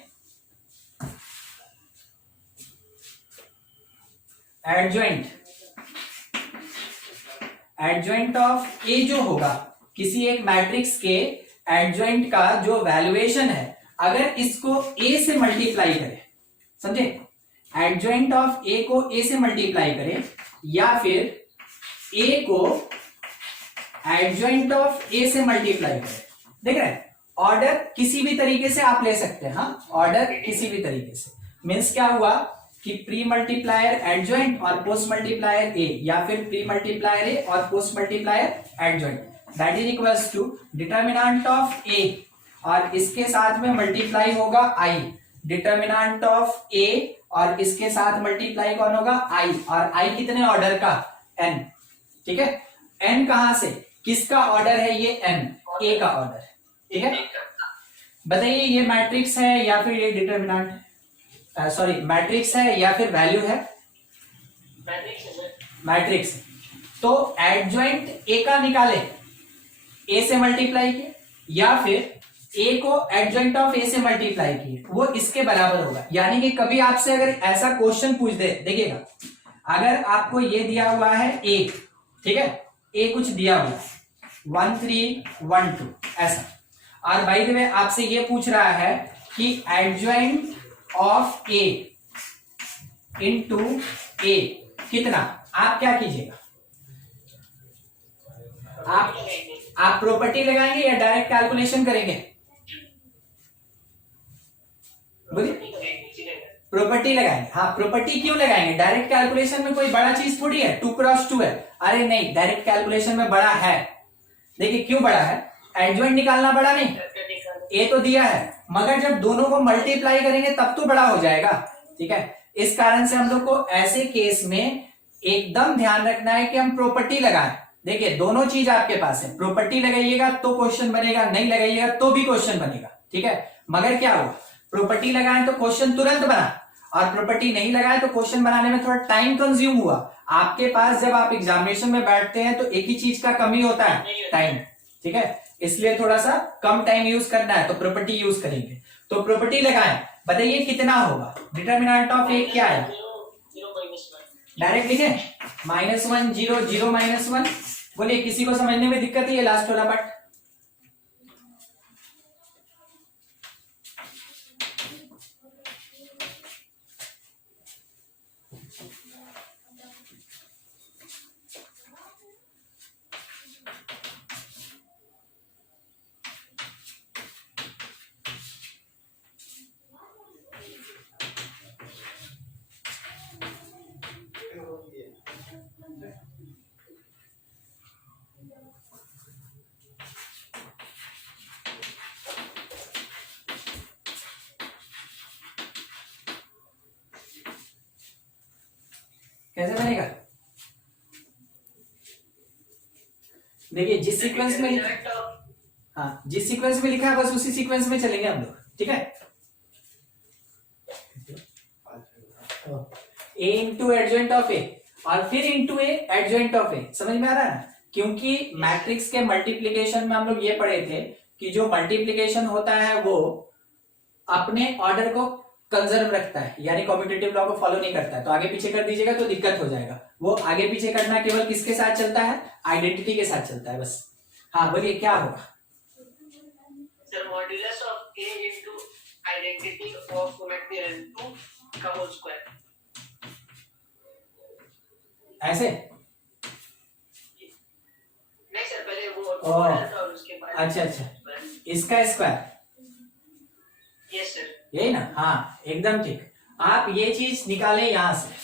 एडजॉइंट ऑफ ए जो होगा, किसी एक मैट्रिक्स के एडजॉइंट का जो वैल्यूएशन है, अगर इसको ए से मल्टीप्लाई करें, समझे? एडजॉइंट ऑफ ए को ए से मल्टीप्लाई करें या फिर ए को एडजॉइंट ऑफ ए से मल्टीप्लाई करें। देख रहे हैं, ऑर्डर किसी भी तरीके से आप ले सकते हैं। हाँ, ऑर्डर किसी भी तरीके से मीन्स क्या हुआ कि प्री मल्टीप्लायर एडजॉइंट और पोस्ट मल्टीप्लायर ए, या फिर प्री मल्टीप्लायर ए और post multiplier adjoint, that is equals to determinant of A और इसके साथ में मल्टीप्लाई होगा आई, डिटर्मिनेंट ऑफ ए और इसके साथ मल्टीप्लाई कौन होगा? आई, और आई कितने ऑर्डर का? एन। ठीक है, एन कहां से, किसका ऑर्डर है ये? एन, ए का ऑर्डर। ठीक है, बताइए ये मैट्रिक्स है या फिर ये डिटर्मिनेंट है? सॉरी, मैट्रिक्स है या फिर वैल्यू है? मैट्रिक्स। तो एडजॉइंट ए का निकाले, ए से मल्टीप्लाई किए, या फिर ए को एडजॉइंट ऑफ ए से मल्टीप्लाई किए, वो इसके बराबर होगा। यानी कि कभी आपसे अगर ऐसा क्वेश्चन पूछ दे, देखिएगा, अगर आपको ये दिया हुआ है ए, ठीक है, ए कुछ दिया हुआ है 1 3 1 2 ऐसा, और बाय द वे आपसे ये पूछ रहा है कि एडजॉइंट ऑफ ए इनटू ए कितना, आप क्या कीजिएगा? आप प्रॉपर्टी लगाएंगे या डायरेक्ट कैलकुलेशन करेंगे? प्रॉपर्टी लगाएंगे। हाँ, प्रॉपर्टी क्यों लगाएंगे? डायरेक्ट कैलकुलेशन में कोई बड़ा चीज थोड़ी है, 2 क्रॉस 2 है। अरे नहीं, डायरेक्ट कैलकुलेशन में बड़ा है। देखिए क्यों बड़ा है, एडजॉइंट निकालना बड़ा नहीं, ए तो दिया है, मगर जब दोनों को मल्टीप्लाई करेंगे तब तो बड़ा हो जाएगा। ठीक है, इस कारण से हम लोग को ऐसे केस में एकदम ध्यान रखना है कि हम प्रॉपर्टी लगाएं। देखिए दोनों चीज आपके पास है, प्रॉपर्टी लगाइएगा तो क्वेश्चन बनेगा, नहीं लगाइएगा तो भी क्वेश्चन बनेगा। ठीक है, मगर क्या हुआ, प्रॉपर्टी लगाएं तो क्वेश्चन तुरंत बना, और प्रॉपर्टी नहीं लगाए तो क्वेश्चन बनाने में थोड़ा टाइम कंज्यूम हुआ। आपके पास जब आप एग्जामिनेशन में बैठते हैं तो एक ही चीज का कमी होता है, टाइम। ठीक है, इसलिए थोड़ा सा कम टाइम यूज करना है तो प्रॉपर्टी यूज करेंगे। तो प्रॉपर्टी लगाएं, बताइए कितना होगा? डिटर्मिनेंट ऑफ ए क्या है? डायरेक्ट लिखे, -1 0 0 -1। बोलिए किसी को समझने में दिक्कत है ये लास्ट वाला पार्ट? कैसे बनेगा? देखिए जिस सीक्वेंस में हाँ, जिस सीक्वेंस में लिखा है बस उसी सीक्वेंस में चलेंगे हम लोग। ठीक है, ए इंटू एडजॉइंट ऑफ ए और फिर इंटू ए एडजॉइंट ऑफ ए। समझ में आ रहा है ना? क्योंकि मैट्रिक्स के मल्टीप्लीकेशन में हम लोग ये पढ़े थे कि जो मल्टीप्लीकेशन होता है वो अपने ऑर्डर को कंजर्व रखता है, यानी कॉम्पिटिटिव लॉ को फॉलो नहीं करता है। तो आगे पीछे कर दीजिएगा तो दिक्कत हो जाएगा। वो आगे पीछे करना केवल किसके साथ चलता है? आइडेंटिटी के साथ चलता है बस। हाँ बोलिए क्या होगा? Sir modulus of A into identity of matrix 2 का होल स्क्वायर। ऐसे नहीं सर, पहले वो और था और उसके बाद अच्छा इसका स्क्वायर, यस सर। यही ना? हाँ एकदम ठीक। आप ये चीज निकालें यहां से,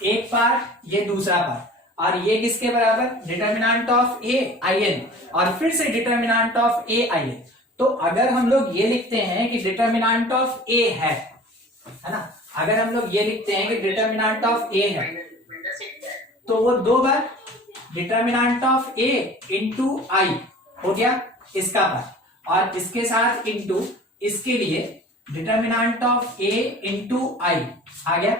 एक पार्ट ये दूसरा पार्ट, और ये किसके बराबर? Determinant of A I N, और फिर से determinant of A I N. तो अगर हम लोग ये लिखते हैं कि डिटर्मिनेंट ऑफ ए है ना, अगर हम लोग ये लिखते हैं कि डिटर्मिनेंट ऑफ ए है, तो वो दो बार डिटर्मिनेंट ऑफ ए इंटू आई हो गया इसका पार्ट, और इसके साथ इंटू इसके लिए डिटर्मिनेंट ऑफ ए इंटू आई आ गया।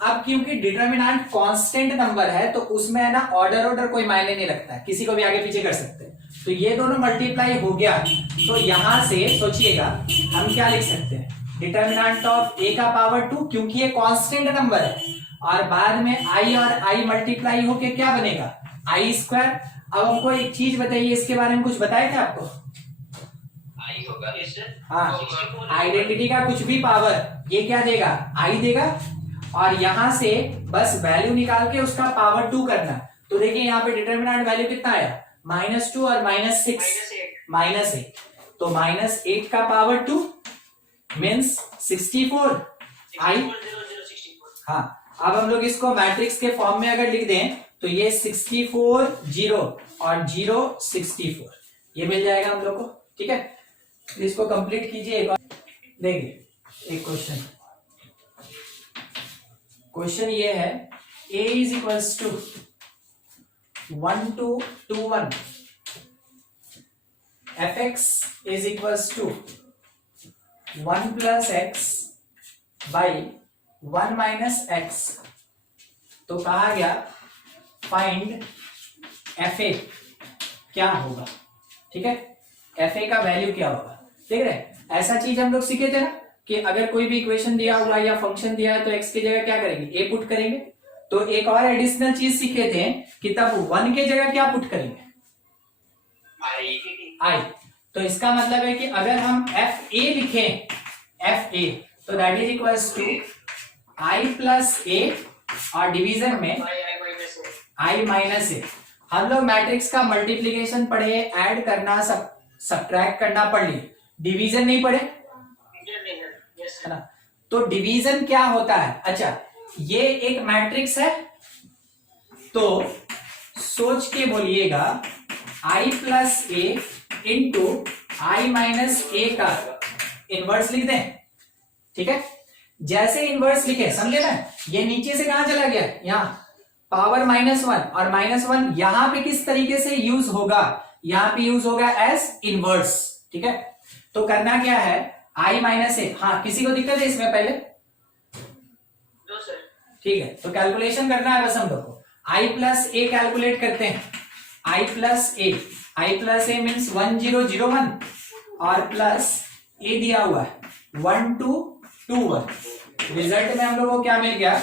अब क्योंकि डिटर्मिनेंट कांस्टेंट नंबर है तो उसमें है ना ऑर्डर कोई मायने नहीं रखता है, किसी को भी आगे पीछे कर सकते हैं। तो ये दोनों मल्टीप्लाई हो गया, तो यहां से सोचिएगा हम क्या लिख सकते हैं? डिटर्मिनेंट ऑफ ए का पावर 2, क्योंकि ये कांस्टेंट नंबर है, और बाद में आई और आई मल्टीप्लाई होके क्या बनेगा? आई स्क्वायर। अब हमको एक चीज बताइए, इसके बारे में कुछ बताए थे आपको? आई होगा। Yes sir. हाँ, आइडेंटिटी का कुछ भी पावर ये क्या देगा? आई देगा, और यहां से बस वैल्यू निकाल के उसका पावर 2 करना। तो देखिए यहाँ पे डिटर्मिनेंट वैल्यू कितना आया? -2 और -6, -8। तो -8 का पावर 2 मीन्स 64 आई। हाँ, अब हम लोग इसको मैट्रिक्स के फॉर्म में अगर लिख दें तो ये 64 0 और 0 64 ये मिल जाएगा हम लोग को। ठीक है, इसको कंप्लीट कीजिए। एक और देखिए, एक क्वेश्चन ये है, a is equals to 1 to 2 1, fx is equals to 1 plus x by 1 minus x। तो कहा गया फाइंड fa क्या होगा। ठीक है, fa का वैल्यू क्या होगा। देख रहे हैं, ऐसा चीज हम लोग सीखे थे ना कि अगर कोई भी इक्वेशन दिया हुआ है या फंक्शन दिया है तो x की जगह क्या करेंगे? a पुट करेंगे। तो एक और एडिशनल चीज सीखे थे कि तब 1 के जगह क्या पुट करेंगे? i। तो इसका मतलब है कि अगर हम fa लिखें, fa, तो that is equals to i plus a, और डिवीजन में i माइनस a। हम लोग मैट्रिक्स का मल्टीप्लीकेशन पढ़े, ऐड करना, सब्ट्रैक्ट करना पढ़ लिए, डिवीजन नहीं पढ़े है ना। तो डिवीजन क्या होता है? अच्छा, ये एक मैट्रिक्स है, तो सोच के बोलिएगा i plus A into I minus A का इनवर्स लिख दें। ठीक है, जैसे इनवर्स लिखे, समझे ना, ये नीचे से कहां चला गया? यहाँ पावर -1, और -1 यहां पे किस तरीके से यूज होगा? यहां पे यूज होगा एज इनवर्स। ठीक है, तो करना क्या है? i minus A. हाँ, किसी को दिक्कत है इसमें पहले? No sir. ठीक है, तो कैलकुलेशन करना है बस हम लोग को। i प्लस ए कैलकुलेट करते हैं। i प्लस ए मीन्स 1001, और प्लस ए दिया हुआ है 1221। रिजल्ट में हम लोग को क्या मिल गया?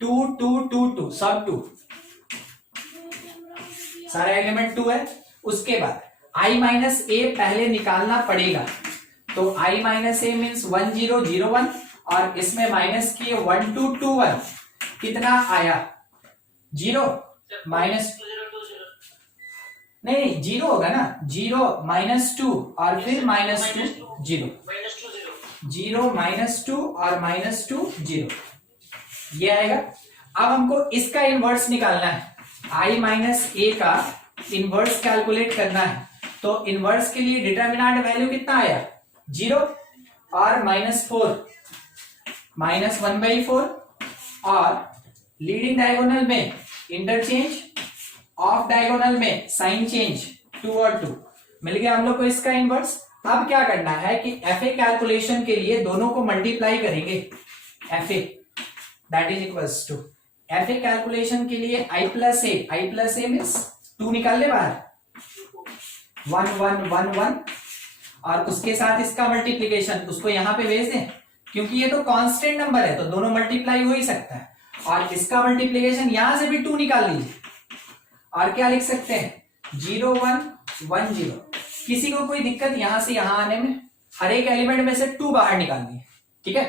2222, सब 2, सारा एलिमेंट 2 है। उसके बाद i माइनस ए पहले निकालना पड़ेगा, तो i माइनस ए मीन्स 1001, और इसमें माइनस किए 1221, कितना आया? 0 माइनस, नहीं 0 होगा ना, 0 -2 और फिर -2 0, 0 -2 और -2 0, ये आएगा। अब हमको इसका इनवर्स निकालना है, i माइनस ए का इनवर्स कैलकुलेट करना है। तो इनवर्स के लिए डिटर्मिनेंट वैल्यू कितना आया? 0 और -4, -1/4, और लीडिंग डायगोनल में इंटरचेंज, ऑफ डायगोनल में साइन चेंज, 2 और 2 मिल गया हम लोग को इसका इनवर्स। अब क्या करना है कि fa कैलकुलेशन के लिए दोनों को मल्टीप्लाई करेंगे। fa that is equals to, fa calculation के लिए i प्लस ए मीन्स 2 निकाल ले बाहर, 1 1 1 1, और उसके साथ इसका मल्टीप्लीकेशन, उसको यहां पे भेज दें, क्योंकि ये तो कांस्टेंट नंबर है तो दोनों मल्टीप्लाई हो ही सकता है। और इसका मल्टीप्लीकेशन यहां से भी 2 निकाल लीजिए, और क्या लिख सकते हैं? 0 1 1 0। किसी को कोई दिक्कत यहां से यहां आने में? हर एक एलिमेंट में से 2 बाहर निकाल दिए। ठीक है,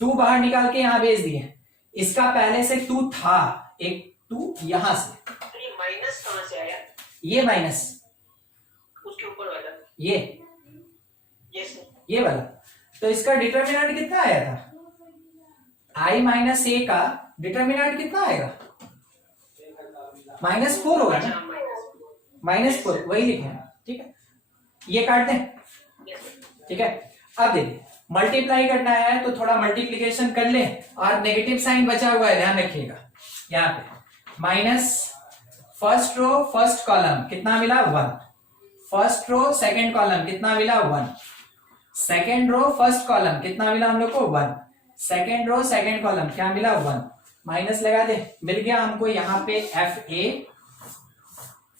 2 बाहर निकाल के यहां भेज दिए। इसका पहले से 2 था, एक 2 यहां से, ये माइनस कहां से आया? ये माइनस उसके ऊपर वाला ये यस सर, ये वाला। तो इसका डिटर्मिनेंट कितना आया था? i माइनस ए का डिटर्मिनेंट कितना आएगा? -4 होगा ना, -4 वही लिखे हैं, ठीक है। ये काट दें, ठीक है। अब देखिए मल्टीप्लाई करना है तो थोड़ा मल्टीप्लीकेशन कर ले, और नेगेटिव साइन बचा हुआ है ध्यान रखिएगा, यहाँ पे minus first row first column कितना मिला 1, फर्स्ट रो सेकंड कॉलम कितना मिला 1, सेकंड रो फर्स्ट कॉलम कितना मिला हम लोग को 1, सेकंड रो सेकंड कॉलम क्या मिला 1, माइनस लगा दे, मिल गया हमको यहाँ पे एफ ए,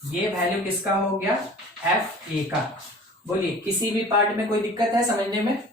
ये वैल्यू किसका हो गया? एफ ए का। बोलिए किसी भी पार्ट में कोई दिक्कत है समझने में?